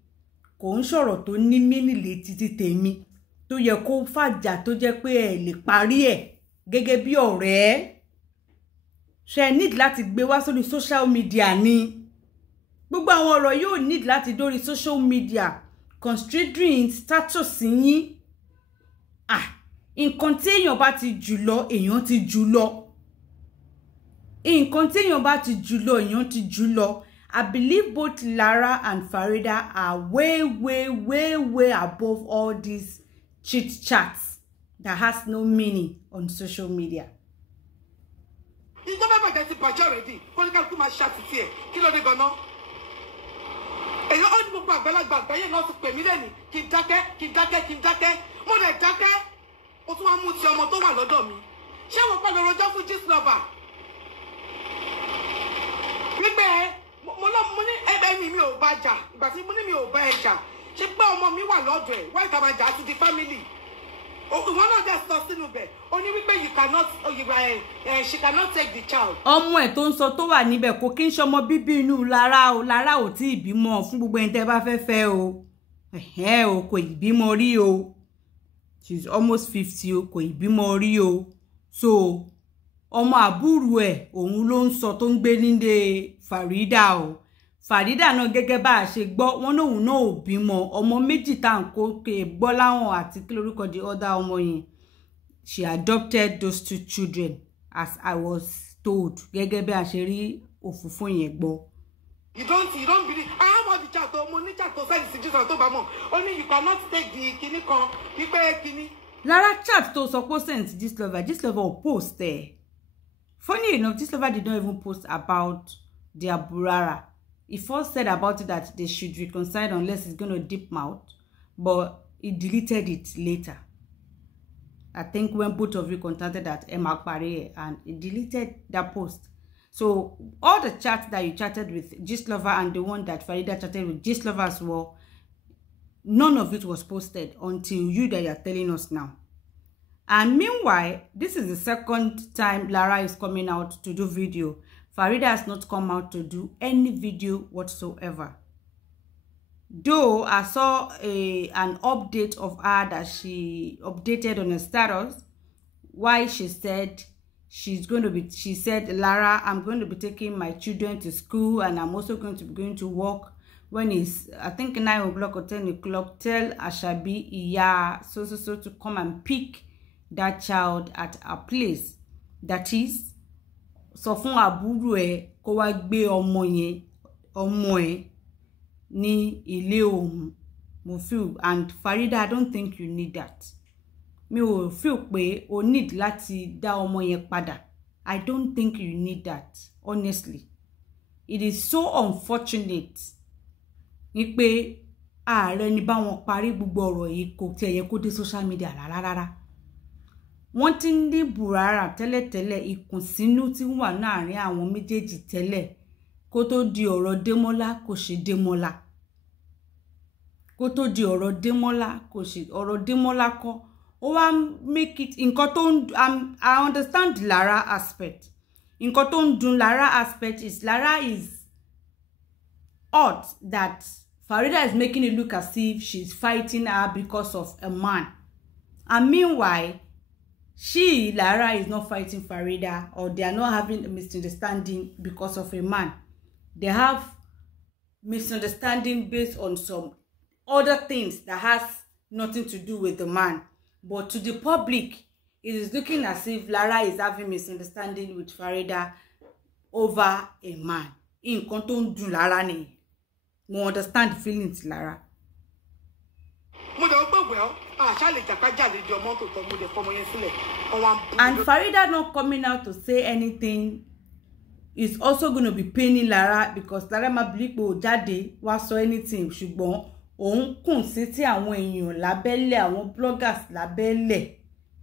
kò ń sọ̀rọ̀ tó ní mínì létí tí tèmi tó yẹ kó fàjà tó jẹ́ pé ẹ lè parí ẹ̀ gẹ́gẹ́ bí ọ̀rẹ́. Ṣé need láti gbé wá sórí social media ni? Gbogbo àwọn ọ̀rọ̀ yóò need láti dórí social media considering status yín. Nǹkan tí èèyàn bá ti jù lọ èèyàn ti jù lọ. Nǹkan tí èèyàn bá ti jù lọ èèyàn ti jù lọ. I believe both Lara and Phereeda are way above all these chit chats that has no meaning on social media. Ìjọba bàjẹ́ ti bàjẹ́ already. Kọ́níkàlùkù máa ṣàtìtì ẹ̀. Kí ló dé gan-an? Èyàn ó ní gbogbo àgbàlagbà àgbáyé náà ti pè mí lẹ́nu kí n dákẹ́. Mo lè dákẹ́. Ó tún wá mú ti ọmọ tó wà lọ́dọ̀ mi. Ṣé wọ́n pàdé rojọ́ fún gist lover? Wípé mo ní ẹ̀bẹ̀ mi ò bá jà. Ìgbà tí mo ní mi ò bá ẹ jà. Ṣé pé ọmọ mi wà lọ́dọ̀ ẹ̀? Why ta máa jà àti the family? Ìwọ náà dẹ̀ sọ sínú bẹ̀. Ó ní wípé she cannot take the child. Ọmọ ẹ̀ tó ń sọ tó wà níbẹ̀ kò kí ń ṣọmọ bíbí inú Lara o. Lara ò tí ì bímọ fún gbogbo ẹni tẹ́ bá fẹ́ o. O kò ì bímọ rí o. She's almost 50 o, kò ì bímọ rí o. So ọmọ àbúrò ẹ̀ òun ló ń sọ tó ń gbé nílé Phereeda o. Phereeda náà gẹ́gẹ́ bá a ṣe gbọ́ wọn lòun náà ò bímọ ọmọ méjì tá ń kó ke gbọ́ láwọn àti kí lórúkọ the other ọmọ yẹn. She adopted those two children as I was told gẹ́gẹ́ bí a ṣe rí òfófó yẹn gbọ́. You don't believe. I have all the chat. Money chat to send the to Bamo. Only you cannot take the kini kan. Kini. Lara chat to suppose send this lover. This lover post there. Funny enough, this lover did not even post about their burara. He first said about it that they should reconcile unless it's going to dip mouth, but he deleted it later. I think when both of you contacted that Emma Pare and he deleted that post. So all the chats that you chatted with Gist Lover and the one that Phereeda chatted with Gist Lover as well, none of it was posted until you that are telling us now. And meanwhile, this is the second time Lara is coming out to do video. Phereeda has not come out to do any video whatsoever. Though I saw an update of her that she updated on her status, why she said she said, Lara, I'm going to be taking my children to school and I'm also going to be going to work when it's, I think 9 o'clock or 10 o'clock. Tell Ashabi, Iya, so to come and pick that child at a place. That is, so fún àbúrò ẹ̀ kó wá gbé ọmọ ẹ̀ ní ilé òun. Mo feel, and Phereeda, I don't think you need that. Mi ò feel pé o need láti dá ọmọ yẹn padà. I don't think you need that, honestly. It is so unfortunate ní pé ààrẹ ní bá wọn parí gbogbo ọ̀rọ̀ yìí kò tiẹ̀ yẹ kó dé social media rárá. Wọ́n ti ń ní burara tẹ́lẹ̀tẹ́lẹ̀ ìkùnsínú tí wà láàrin àwọn méjèèjì tẹ́lẹ̀ kó tó di ọ̀rọ̀ Démọ́lá kò ṣe Démọ́lá. Kó tó di ọ̀rọ̀ Démọ́lá kò ṣe ọ̀rọ̀ Démọ́lá kọ́. Ó wá make it nǹkan tó ń I understand Lara aspect. Nǹkan tó ń dùn Lara aspect is Lara is odd that Phereeda is making it look as if she's fighting her because of a man. And meanwhile, Lara is not fighting Phereeda, or they are not having a misunderstanding because of a man. They have misunderstanding based on some other things that has nothing to do with the man. But to the public, it is looking as if Lara is having misunderstanding with Phereeda over a man. In konton dun Lara ni. We understand feelings, Lara. And Phereeda not coming out to say anything is also going to be paining Lara, because Lara ma believe po jáde wá sọ anything, ṣùgbọ́n òun kùn sí tí àwọn èèyàn lábẹ́lẹ̀, àwọn bloggers lábẹ́lẹ̀,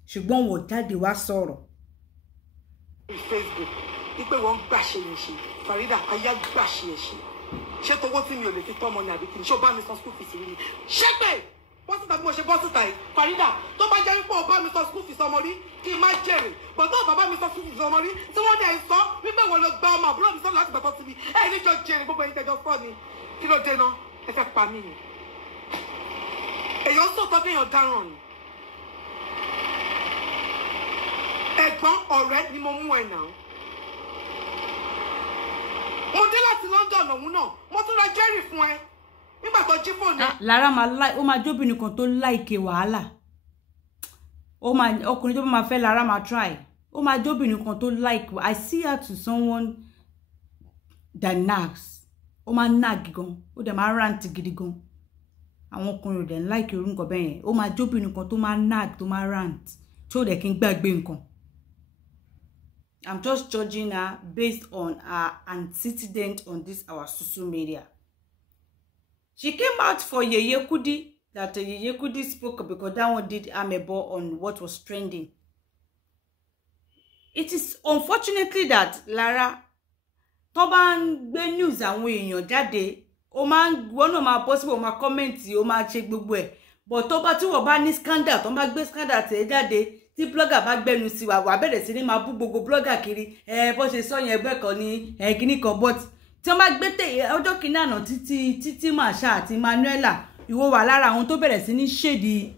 ṣùgbọ́n wọ́n jáde wá sọ̀rọ̀. Facebook ipe wọ́n gbàṣe ni ṣe Phereeda aya gbàṣe ẹ ṣe ṣé tó wo tí mi ò lè fi tọ́mọ ni àbí kí n ṣó bá mi san school fees rí ṣé pé bọ́sì tàbí mo ṣe bọ́sì tàyí Phereeda tó bá jẹ́ wípé o bá mi san school fees ọmọ rí kí n má jèrè bọ̀ tó bàbá mi san school fees ọmọ rí tí wọ́n dẹ̀ sọ wípé wọ́n lọ gba ọmọ àbúrò mi sọ láti gbàtọ́ síbi ẹ̀ níjọ jèrè gbogbo ẹ̀yin tẹ̀jọ́ sọ ni kí ló dé náà ẹ fẹ́ pa mí ni èèyàn sọ̀tọ̀ kéèyàn dáràn ni ẹ̀gbọ́n ọ̀rẹ́ ni mo mú ẹ̀ náà mo dé láti London òun náà mo tún ra jerry fún ẹ nígbà tó jí fóònù. Lara ó máa jóbìnrin kan tó láìke wàhálà, ó máa ọkùnrin tó máa fẹ́ Lara máa try, ó máa jóbìnrin kan tó like. I see her to someone that nags, ó máa nag gan, ó dẹ̀ máa rant gidi gan. Àwọn ọkùnrin ò dẹ̀ like irú nǹkan bẹ́ẹ̀ yẹn, ó máa jóbìnrin kan tó máa nag, tó máa rant, tí ó dẹ̀ kí n gbàgbé nǹkan. I'm just judging her based on her antecedent on this our social media. She came out for Yeye Kudi, that Yeye Kudi spoke because that one did amebo on what was trending. It is unfortunately that Lara tó bá ń gbé news àwọn èèyàn jáde, ó máa ń wọ́n náà máa possible, ó máa comment, ó máa ṣe gbogbo ẹ̀. But tó bá tí wọ́n bá ní scandal, tó bá gbé scandal tẹ̀ jáde, tí blogger bá gbẹnu sí wa bẹ̀rẹ̀ sí ní máa bú gbogbo blogger kiri, bó ṣe sọ yẹn ẹgbẹ́ kan ní kíní kan. But tí wọ́n bá gbé ọjọ́ kìíní àná títí Masha àti Manuela, ìwọ wà lára àwọn tó bẹ̀rẹ̀ sí ní ṣèdí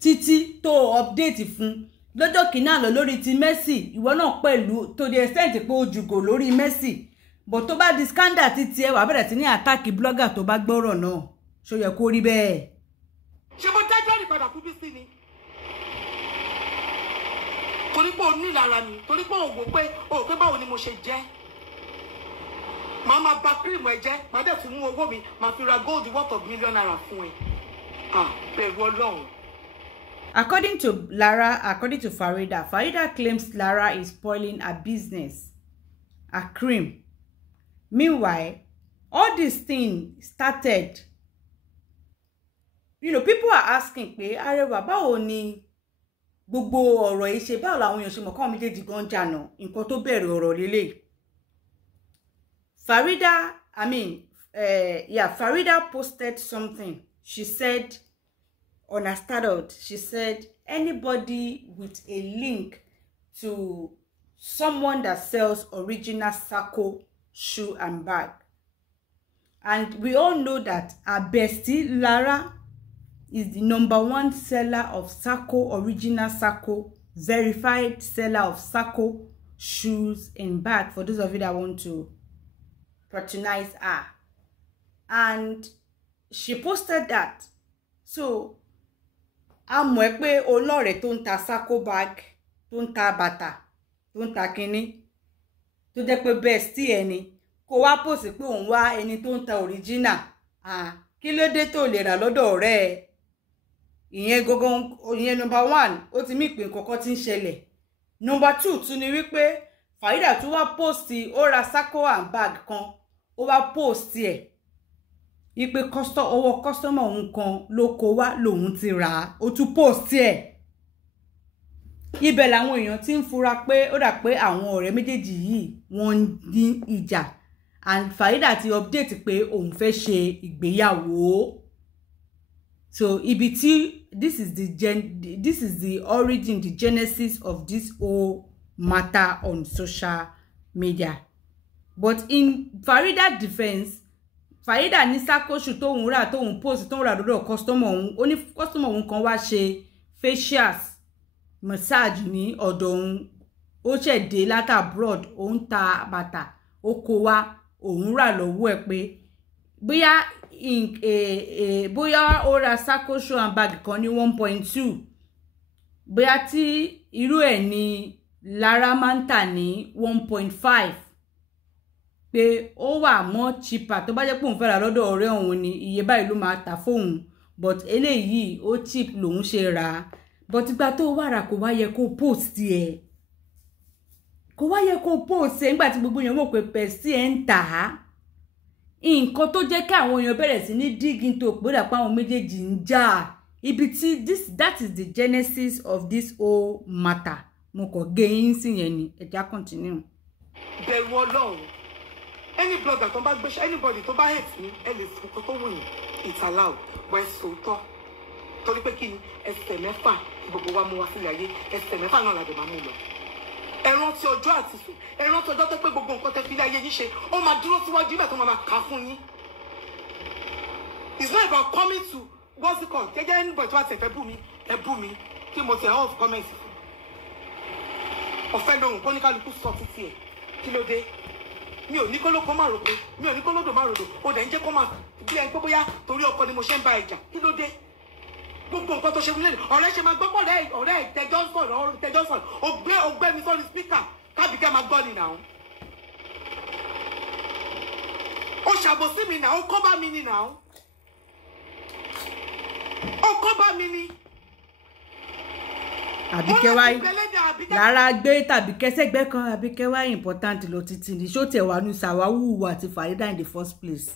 títí tó update fún lọ́jọ́ kìíní àná lórí ti Mercy, ìwọ náà pẹ̀lú to the extent pé ó jùgò lórí Mercy. But tó bá di scandal títí ẹ wà bẹ̀rẹ̀ sí ní attack blogger tó bá gbọ́rọ̀ náà, ṣó yẹ kó rí bẹ́ẹ̀. ṣé mo dájọ́ ní padà kúbí sí ni torí pé o ní lára mi, torí pé o wò pé báwo ni mo ṣe jẹ́, màá máa bà cream ẹ jẹ́, màá dẹ̀ tún mú owó mi màá fi ra gold worth of million naira fún ẹ. Bẹ̀rù Ọlọ́run. According to Lara, according to Phereeda, Phereeda claims Lara is spoiling her business, her cream. Meanwhile, all this thing started, people are asking pé Arewa báwo ni gbogbo ọ̀rọ̀ yìí ṣe, báwo làwọn èèyàn ṣe mọ̀ kọ́ méjèèjì gan jànà, nǹkan tó bẹ̀rẹ̀ ọ̀rọ̀ lélẹ̀. Phereeda posted something. She said on her status, she said, anybody with a link to someone that sells original Sako shoe and bag. And we all know that our bestie Lara is the #1 seller of Sako, original Sako, verified seller of Sako shoes and bag, for those of you that want to patronize her. And she posted that. So I'm pé olóore tó ń ta Sako bag, tó ń ta bàtà, tó ń ta kíní, tó jẹ́ pé bestie ẹni kó wá post pé òun wá ẹni tó ń ta original. Kí ló dé tó lè rà lọ́dọ̀ ọ̀rẹ́ ẹ? Ìyẹn gogon, ìyẹn #1, ó ti mí pé nǹkan ti ń ṣẹlẹ̀. #2 tún ni wípé Phereeda tún wá post, ó ra Sako and bag kan, ó wá post ẹ̀ ipe owó customer òun kan ló kó wá lòun ti rà á, ó tún post ẹ̀. Ibẹ̀ làwọn èèyàn ti ń fura pé ó dà pé àwọn ọ̀rẹ́ méjèèjì yìí wọ́n ní ìjà, and Phereeda ti update pé òun fẹ́ ṣe ìgbéyàwó. So ibi tí this is the origin, the genesis of this whole matter on social media. But in Phereeda's defense, Phereeda ní sákóṣù tóun rà tóun post tóun rà lọ́dọ̀ customer òun ó ní customer òun kan wá ṣe facials massage ní ọ̀dọ̀ òun ó ṣẹ̀dé láti abroad òun ta bàtà ó kó wá òun rà lọ́wọ́ ẹ̀ pé bóyá ó ra sákóṣù handbag kan ní 1.2 bóyá tí irú ẹ̀ ní Lara máa ń tà ní 1.5 pé ó wà mọ́ cheaper tó bá jẹ́ pé òun fẹ́ rà lọ́dọ̀ ọ̀rẹ́ òun ni iye báyìí ló máa tà fóun but eléyìí ó cheap lòun ṣe rà but ìgbà tó wà rà kò wá yẹ kó post ẹ̀ kò wá yẹ kó post ẹ̀ nígbà tí gbogbo èèyàn mọ̀ pé bestie ẹ̀ ń tà á nǹkan tó jẹ́ kí àwọn èèyàn bẹ̀rẹ̀ sí ní dig into òpódà pé àwọn méjèèjì ń jà ibi tí that is the genesis of this whole matter mo kàn gé yín sí yẹn ni ẹja continue. bẹ̀rù Ọlọ́run any blogger tó bá gbéṣẹ́ anybody tó bá hate me ẹ lè sọ tó wù yín it's allowed but ẹ sòótọ́ torí pé kí ni ẹsẹ̀ mẹ́fà gbogbo wa mú wa sílẹ̀ ayé ẹsẹ̀ mẹ́fà náà làdé máa mú lọ. ẹ rántí ọjọ́ àti sùn ẹ rántí ọjọ́ tó pé gbogbo nǹkan tẹ́ fi lé ayé yín ṣe ó máa dúró síwájú ibẹ̀ tó máa kà fún yín. It's not about coming to what's it called jẹ́jẹ́ anybody tó wá tẹ̀ fẹ́ bú mi kí mo tẹ̀ off comment ọ̀fẹ́ lóhùn kó ní kálukú sọ títí ẹ̀ kí ló dé mi ò ní kó lóko má rògbò mi ò ní kó lódò má ròdò ó dẹ̀ ń jẹ́ kó máa bí ẹni pé bóyá torí ọkọ ni mo ṣe ń bá ẹjà kí ló dé gbogbo nǹkan tó ṣe wílé ọ̀rẹ́ ṣe máa gbọ́pọ̀ ọ̀rẹ́ tẹjọ́ sọ̀rọ̀ ògbé mi sọ́ni spíkà kábíkẹ́ máa gbọ́ ni nà ó. ó ṣàbòsí mi nà ó kọ́ bá mi ni nà ó. ó kọ́ bá mi ni. Abike wáyé lára gbé tàbí kẹsẹ̀gbẹ́ kan Abike wáyé important lọ títí ní ṣó tẹ̀ wá ní sàwáwù àti Phereeda in the first place.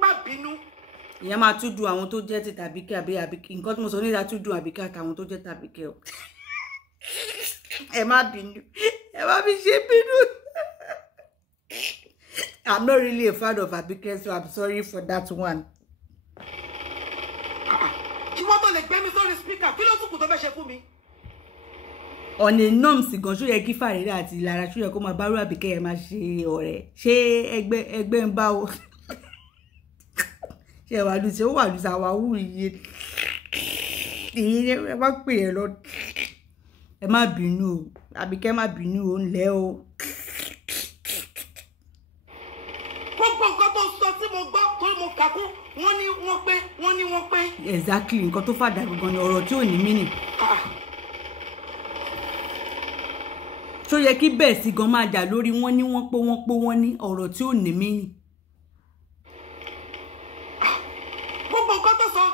má bínú. ìyẹn máa tún dùn àwọn tó jẹ́ ti Abike àbí Abike nǹkan tí mo sọ ní ìdá tún dùn Abike àtàwọn tó jẹ́ ti Abike o. ẹ má bínú ẹ má fi ṣe bínú. I'm not really a fan of Abike so I'm sorry for that one. kí wọ́n tó lè gbé mi sórí speaker kí ló tún kù tó fẹ́ ṣe fún mi. ọ̀nà norms gan ṣó yẹ kí Phereeda àti Lara ṣó yẹ kó máa bárò Abike yẹn máa ṣe ọ̀rẹ́ ṣé ẹgbẹ́ ń bá o ṣe wà lùsẹ̀ ó wà lùsẹ̀ àwa wù iye ẹ má pè é lọ ẹ má bínú o Abike má bínú o ńlẹ́ o. gbogbo nǹkan tó sọ tí mo gbọ́ torí mo kà kún wọ́n ní wọ́n pé. exactly nǹkan tó fàdà gangan ni ọ̀rọ̀ tí ò ní mínì. ṣó yẹ kí bẹ́ẹ̀ sí gan máa jà lórí wọ́n ní ọ̀rọ̀ tí ò ní mínì. gbogbo nǹkan tó sọ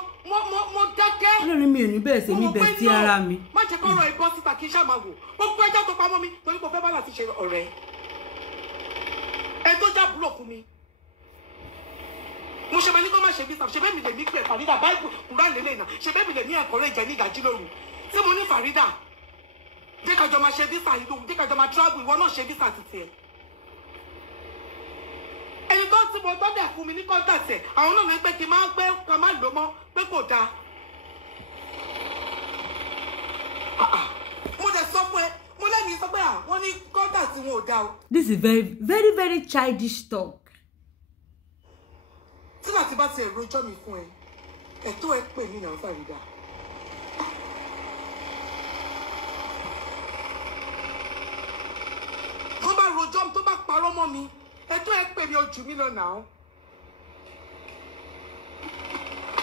mo dákẹ́. ọlọ́run mi ò ní bẹ́ẹ̀ sí mi bẹ́ẹ̀ sí ara mi. má jẹ́ kó ọ̀rọ̀ ìbọn síta kí n ṣáà máa wò gbogbo ẹjọ́ tó pamọ́ mi torí kò fẹ́ bá láti ṣe ọ̀rẹ́ ẹ tó já búrò fún mi. mo ṣe máa ní kó má ṣe bí sàm ṣe bẹ́ẹ̀ mi lè ní pé Phereeda báyìí kúrò lélẹ̀ náà ṣe bẹ́ẹ̀ mi lè ní ẹ̀kọ́ rẹ̀ jẹ́ ní ìdájí lóru tí mo ní Phereeda jẹ́ kájọ máa ṣe visa yìí lóhun jẹ́ kájọ máa travel ìwọ náà ṣe visa títí ẹ̀. ẹni tó ti mo gbọ́dọ̀ fún mi ní contact ẹ̀ àwọn náà ní pé kí n máa gbé ká má lò mọ́ pé kò dáa. mo dẹ̀ sọ pé mo lẹ́yìn sọ pé wọ́n ní contact wọn ò dáa o. This is very very very childish talk. tí láti bá ti ẹ̀rọ ọjọ́ mi fún ẹ ẹ̀tọ́ ẹ pè mí náà Phereeda. tó bá rojọ́ tó bá parọ́ mọ́ mi ẹ̀tọ́ ẹ pè mí ojú mi lọ náà.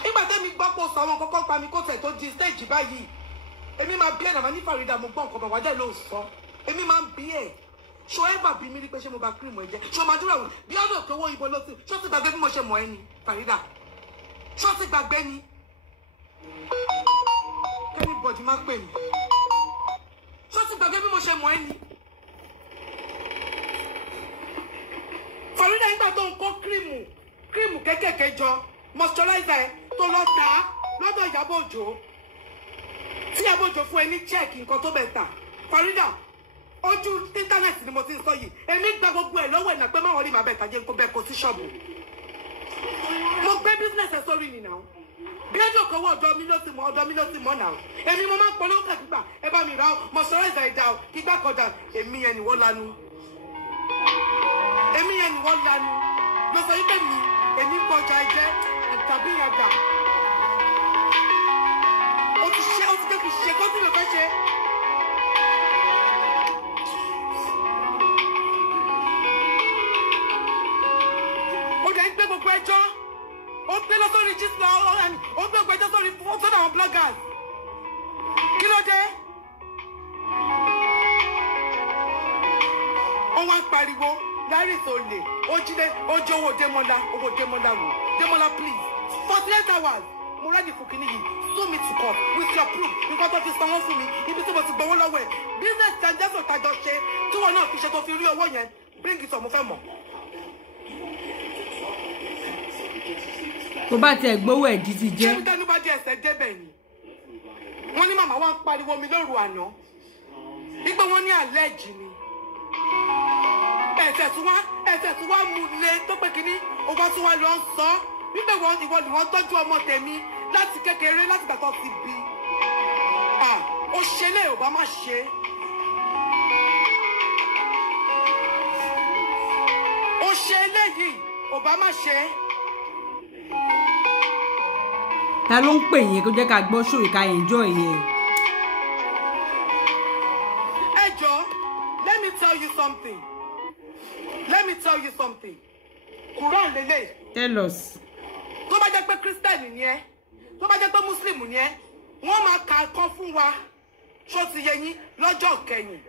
nígbà tẹ́mi gbọ́ pé o sọ àwọn kọ́kọ́ pa mi kó tẹ̀ tó di stage báyìí èmi máa bí ẹ̀ náà ní Phereeda mo gbọ́ nǹkan bọ̀ wájà ló sọ èmi máa ń bí ẹ̀ ṣó ẹ bà bí mi rí pé ṣé mo bá cream ẹ jẹ ṣó máa dúró àwọn bí ọdún òkè owó ibo ló ti ṣó ti gbàgbé bí mo ṣe mọ̀ ẹ́ ni Phereeda ṣó ti gbàgbé ni anybody má pè mí ṣó ti gbàgbé bí mo ṣe mọ̀ ẹ́ ni Phereeda nígbà tó ń kó cream kékèké jọ moisturizer ẹ tó lọ tà á lọ́dọ̀ Ìyábọ̀ Òjó tí Ìyábọ̀ Òjó fún ẹ ní check nǹkan tó bẹ̀ tà Phereeda ojú íńtánẹ́ẹ̀tì ni mo ti ń sọ yìí èmi gba gbogbo ẹ̀ lọ́wọ́ ẹ̀nà pé má wọlé màá bẹ̀ tàjẹ́ nǹkan bẹ́ẹ̀ kó sí ṣọ́ọ̀bù mo gbé bísínẹ̀sì ẹ̀ sórí nìyà bí ẹjọ́ òkòwò ọ̀dọ̀ mi ló ti mọ̀ náà èmi mo máa ń polówó kàkígbà ẹ bá mi ra ọ moisturizer ẹ̀dá ọ kígbà kọjá èmi yẹn ni wọ́n lanu lọ sọ yí pé mi èmi bọjà jẹ tàbí yàgà ó ti jẹ́ kí ṣe kó tí mo fẹ́ ṣe. ó dẹ̀ ń gbé gbogbo ẹjọ́ ó gbé lọ sórí jísọ ó gbé gbogbo ẹjọ́ sórí sọ́dọ̀ àwọn bloggers kí ló dé. ó wá ń pariwo larrit olè ó jíde ó jẹ́ owó Démọ́lá wò Démọ́lá please 48 hours mo ready fún kinní yìí sue me to court with your proof nǹkan tó fi sanwó fún mi ibi tí mo ti gbowó lọ́wọ́ ẹ̀ business transaction tàjọ ṣe tí wọn náà fi ṣe tó fi rí owó yẹn bring it on mo fẹ́ mọ̀. tó bá tiẹ̀ gbowó ẹ̀ jí ti jẹ́. ṣé bí tẹnu bá di ẹsẹ̀ débẹ̀ ni wọ́n ní màmá wa ń pariwo mi lóru àná nígbà wọ́n ní àlẹ́jì ni ẹ̀sẹ̀ tí wá mú lé tó pé kínní ọgbọ́n tí wọ́n lọ ń sọ wípé ìwọ ni wọ́n tọ́jú ọmọ tèmi láti kékeré láti gbàtọ́ ti bí ó ṣe lé ò bá má ṣe. ó ṣe eléyìí ò bá má ṣe. ta ló ń pè yín kó jẹ́ ká gbọ́ sórí ká enjoy yẹn. ẹ jọ̀ọ́ let me tell you something Quran lele. Tell us. tó bá jẹ́ pé Christian ni ẹ́ tó bá jẹ́ pé Muslim ni ẹ́ wọ́n máa ka kan fún wa ṣó ti yé yín lọ́jọ́ ìkẹyìn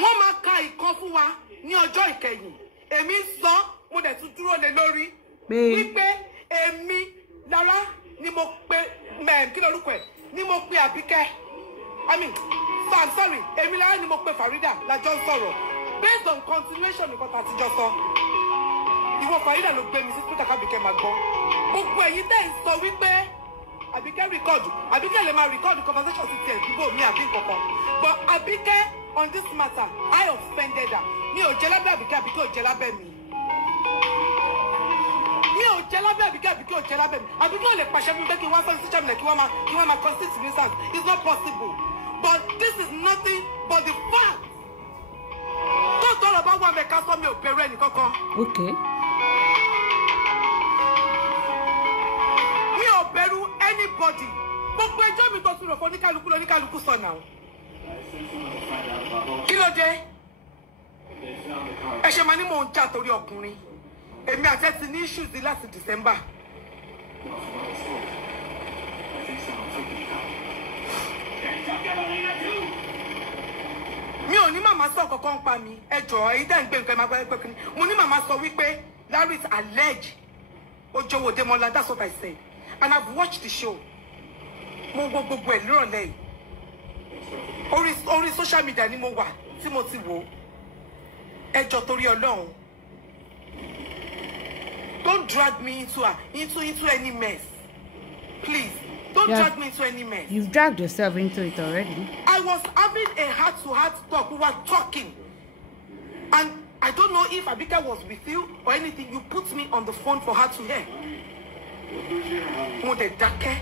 wọ́n máa ka ìkan fún wa ní ọjọ́ ìkẹyìn èmi sọ mo dẹ̀ tún dúró lé lórí wípé èmi lára ni mo pe kí lorúkọ ẹ̀ ni mo pe Abike sorry èmi lára ni mo pe Phereeda lájọ ń sọ̀rọ̀ based on continuation nǹkan tá a ti jọ sọ ìwọ Phereeda ló gbé mi sí pé Abike máa gbọ́ gbogbo ẹ̀yin tẹ́ ń sọ wípé Abike record Abike lè máa record conversation ti tiẹ̀ dúró mi àbí nǹkankan but Abike on this matter I offended her mi ò jẹ́ lábẹ́ Abike Abike ò jẹ́ lábẹ́ mi mi ò jẹ́ lábẹ́ Abike Abike ò jẹ́ lábẹ́ mi Abike ò lè pàṣẹ fún mi pé kí wọ́n sọ social media kí wọ́n máa constitute nuisance it's not possible but this is nothing but the fact tó tọrọ bá wà mẹ́ka sọ mi ò bẹ̀rù ẹnì kankan. Okay. mi ò bẹ̀rù anybody gbogbo ẹjọ́ mi tó tún rò fún oníkálukú sọ náà kí ló dé ẹ ṣe máa ní mò ń jà torí ọkùnrin èmi àti ẹ ti ní issues láti December. mi ò ní màmá sọ kankan pa mi ẹ jọ̀ọ́ èyí dá ń gbé nǹkan máa gbé pé kíni mo ní màmá sọ wípé larrit allege ó jọ̀wọ́ Démọ́lá that's what I said and I've watched the show mo gbogbo ẹ̀ lírọ̀lẹ́ yìí orí social media ni mo wà tí mo ti wò ẹ jọ̀ọ́ torí Ọlọ́run don't drag me into any mess please. Don't drag me into any mess. You've dragged yourself into it already. I was having a heart-to-heart talk. We were talking. And I don't know if Abike was with you or anything. You put me on the phone for her to hear. Mo de dákẹ́.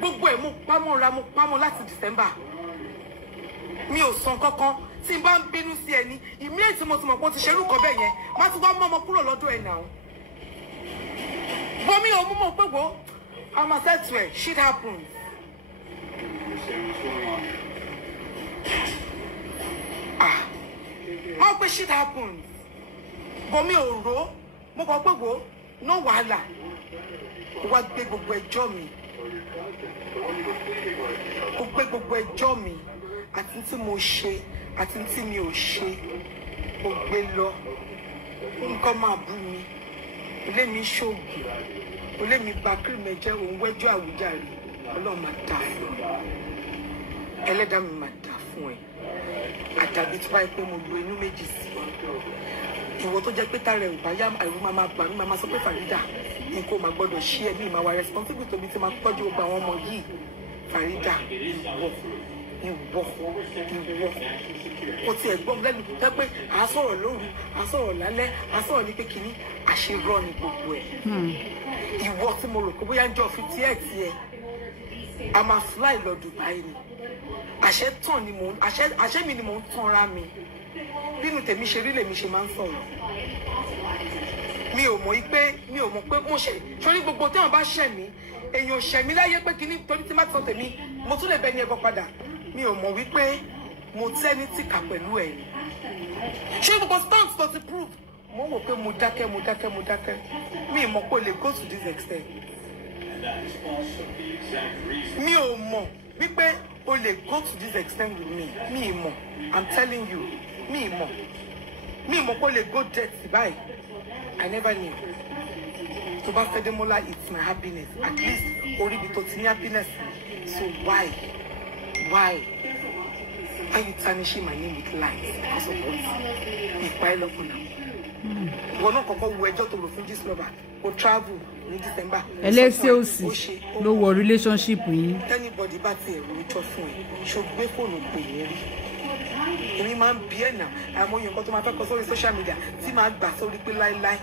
Gbogbo ẹ̀ mo pamọ́ láti December. Mi ò sọ kankan. Tí n bá ń bínú sí ẹni, ìmílẹ̀ tí mo ti mọ̀ pé ó ti ṣerú kan bẹ́ẹ̀ yẹn, má ti wá mọ́ ọmọ kúrò lọ́dọ̀ ẹ̀ náà. Bọ́ mi ò mú mọ̀ pé wo. I'm a set to it. Shit happens. How can shit happens? But me ò rò, mo kọ pé wo, no wàhálà. Wá gbé gbogbo ẹjọ́ mi. Ó gbé gbogbo ẹjọ́ mi. Àti tí mo ṣe, àti tí mi ò ṣe. Ó gbé lọ. Nǹkan máa bú mi. Ilé mi ṣògùn. Olé mi ba kírímẹ̀ jẹ́ òun wẹ́jọ́ àwùjáre Ọlọ́run máa dà fún ẹ ẹlẹ́dàá mi máa dà fún ẹ àdàbí tí báyìí pé mo lo inú méjì sí ìwọ tó jẹ́ pé tá rẹ̀ ò bá yá àìrú máa bà mí máa sọ pé Phereeda ní kó máa gbọ́dọ̀ ṣí ẹ ní ìmọ̀ wa responsible tóbi tí máa tọ́jú gbogbo àwọn ọmọ yìí Phereeda ìwọ kò tiẹ̀ gbọ́ lẹ́nu jẹ́ pé à á sọ̀rọ̀ lóru à á sọ̀rọ̀ lálẹ́ à á sọ̀rọ̀ ní pé kínní àṣerọ́ ni gbogbo ẹ̀ ìwọ tí mo rò pé bóyá ń jọ fi tiẹ̀ a máa fly lọ Dubai ni àṣẹ mi ni mò ń tanra mi bínú tèmi ṣe rí lèmi ṣe máa ń sọ̀rọ̀ mi ò mọ̀ pé mo ṣe torí gbogbo tí wọ́n bá ṣẹ̀ mí èèyàn ṣẹ̀ mí láyé pé kíní torí tí má ti sọ tèmi mo tún lè bẹ ní ẹ̀gbọ́n padà mi ò mọ̀ wípé mo tẹ́ ní tìkà pẹ̀lú ẹ̀ ni ṣé gbogbo stunts tó ti prove mo wò pé mo dákẹ́ mi ò mọ̀ pé o lè go to this extent mi ò mọ̀ wípé o lè go to this extent with me mi ì mọ̀ I'm telling you mi ì mọ̀ pé o lè go dirty báyìí I never knew tó bá fẹ́ Demola it's my happiness at least orí ibi tó ti ní happiness so why are you tarnishing my name with lies because of what ìpa ẹ lọ́kùn náà ìwọ náà kọ́kọ́ wo ẹjọ́ tó lò fún Gistlover o travel ní December ẹlẹ́sẹ̀ òsì ló wọ relationship yìí. anybody bá ti ẹ̀rù ìjọ fún ẹ ṣó gbé fóònù pè mí rí èmi máa ń bí ẹ̀ náà àìmọye nǹkan tó máa fẹ́ kọ sórí social media tí máa gbà sórí pé láíláí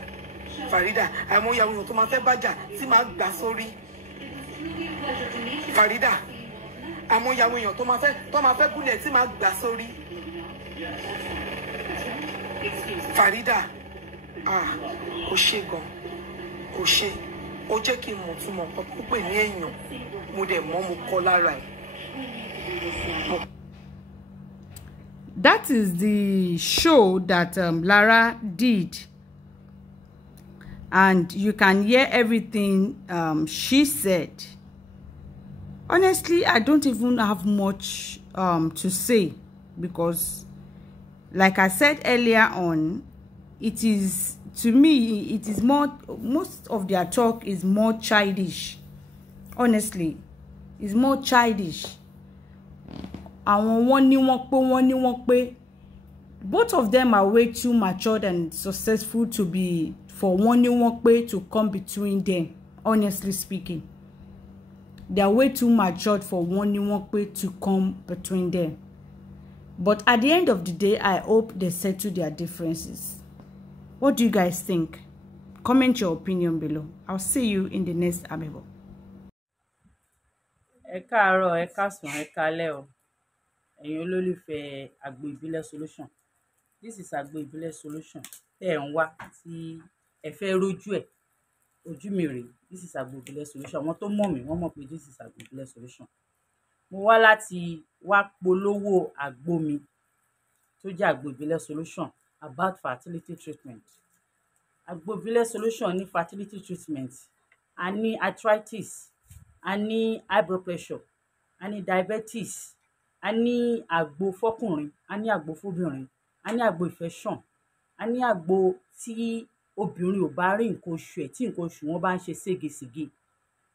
Phereeda àìmọye àwọn èèyàn tó máa fẹ́ bájà tí máa gbà sórí Phereeda àìmọye àwọn èèyàn tó máa fẹ́ gúnlẹ̀ tí máa gbà sórí Phereeda kò ṣe gan kò ṣe ó jẹ́ kí n mọ̀ tún mọ̀ nǹkan tó pè ní èèyàn mo dẹ̀ mọ̀ mo kọ́ lára ẹ̀. That is the show that Lara did, and you can hear everything she said. Honestly, I don't even have much to say because, like I said earlier on, it is, to me, it is more, most of their talk is more childish. Honestly, it's more childish. Àwọn wọ́n ní wọ́n pé both of them are way too matured and successful to be for wọ́n ní wọ́n pé to come between them. Honestly speaking, they are way too matured for wọ́n ní wọ́n pé to come between them. But at the end of the day, I hope they settle their differences. What do you guys think? Comment your opinion below. I'll see you in the next Amebo. Ẹ káàárọ̀, ẹ káàsán, ẹ káalẹ́ o. Ẹ̀yin olólùfẹ́ Agbo Ìbílẹ̀ Solution. This is Agbo Ìbílẹ̀ Solution. Tẹ́ ẹ̀ ń wá tí ẹ fẹ́ rójú ẹ̀. Ojú mi rèé. This is Agbo Ìbílẹ̀ Solution. Àwọn tó mọ̀ mí, wọ́n mọ̀ pé this is Agbo Ìbílẹ̀ Solution. Mo wá láti wá polówó àgbo mi tó jẹ́ Agbo Ìbílẹ̀ Solution about fertility treatment. Agbo Ìbílẹ̀ Solution ní fertility treatment. A ní arthritis, a ní high blood pressure, a ní diabetes, a ní àgbo fọ́kùnrin, a ní àgbo fóbìnrin, a ní àgbo infection, a ní àgbo tí obìnrin ò bá rí nǹkan oṣù ẹ̀ tí nǹkan oṣù wọn bá ń ṣe ségesège,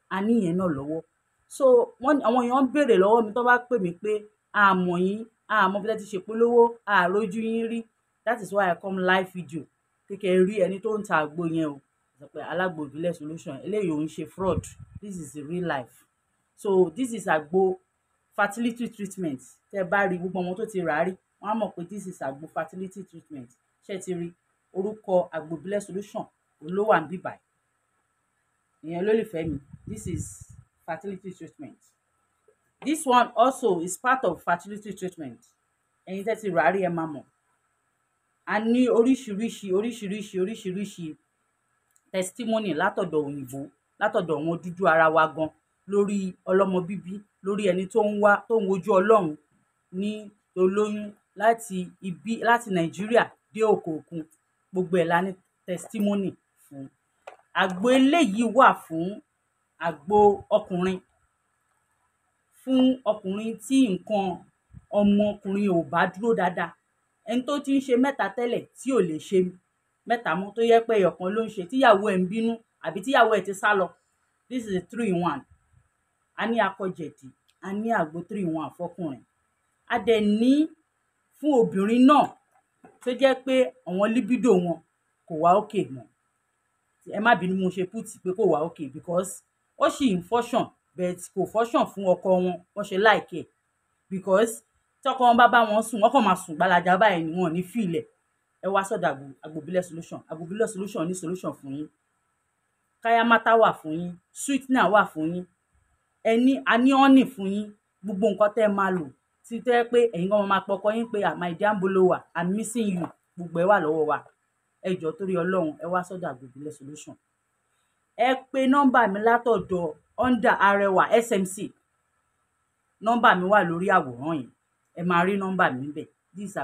a ní ìyẹn náà lọ́wọ́. So àwọn èèyàn ń béèrè lọ́wọ́ mi tó bá pè mí pé àmọ̀ yín, àmọ́ bí wọ́n ti ṣe polówó, àrójú yín rí. That is why I come live video. Kékeré rí ẹni tó ń ta àgbo yẹn o. Sọ pé Alágbo Ìbílẹ̀ Solution, eléyìí ò ń ṣe fraud. This is the real life. So this is àgbo fertility treatment. Tẹ́ bá rí gbogbo ọmọ tó ti rà rí, wọ́n á mọ̀ pé this is àgbo fertility treatment. Ṣé ti rí orúkọ Agbo Ìbílẹ̀ Solution ló wà níbí báyìí. Ìyẹn olólùfẹ́ mi, this is fertility treatment. This one also is part of fertility treatment. Ẹ̀yin tẹ́ ti rà rí ẹ máa mọ̀. A ní oríṣiríṣi testimony látọ̀dọ̀ òyìnbó, látọ̀dọ̀ àwọn dúdú ara wa gan, lórí ọlọ́mọ bíbí, lórí ẹni tó ń wojú Ọlọ́run ní olóyún láti Nàìjíríà dé òkè òkun. Gbogbo ẹ̀ la ní testimony fún. Àgbo eléyìí wà fún àgbo ọkùnrin, fún ọkùnrin tí nǹkan ọmọkùnrin ò bá dúró dáadáa. Ẹni tó ti ń ṣe mẹ́ta tẹ́lẹ̀ tí ò lè ṣe mẹ́ta mọ́, tó yẹ pé ẹyọ̀kan ló ń ṣe, tíyàwó ẹ̀ ń bínú àbí tíyàwó ẹ̀ ti sá lọ. This is a 3-in-1. A ní akọ̀jẹ̀dì, a ní àgbo 3-in-1 fọ́kùnrin. A dẹ̀ ní fún obìnrin náà tó jẹ́ pé àwọn libido wọn kò wá òkè mọ́. Ẹ má bínú mo ṣe put pé kò wá òkè because ó ṣì ń function but kò function fún ọkọ wọn wọ́n ṣe like ẹ̀ because tọ́kọ wọn bá wọn sùn wọ́n kàn máa sùn gbalaja báyìí ni wọ́n ní fìlẹ̀. Ẹ wá sọ́dọ̀ Agbo Ìbílẹ̀ Solution. Agbo Ìbílẹ̀ Solution ní solution fún yín. Kayamata wà fún yín, sweetener wà fún yín, a ní honey fún yín. Gbogbo nǹkan tẹ́ máa lò tí tẹ́ pé ẹ̀yin gan máa pọkọ yín pé my dear mbolo wà, I'm missing you. Gbogbo ẹ̀ wà lọ́wọ́ wa. ẹ jọ̀ọ́ torí Ọlọ́run ẹ wá sọ́dọ̀ Àgbègbè Solution. Ẹ pe nọ́mbà mi látọ̀dọ̀ under Arẹwà SMC. Nọ́mbà mi wà lórí àwòrán yìí, ẹ máa rí nọ́mbà mi níbẹ̀. This is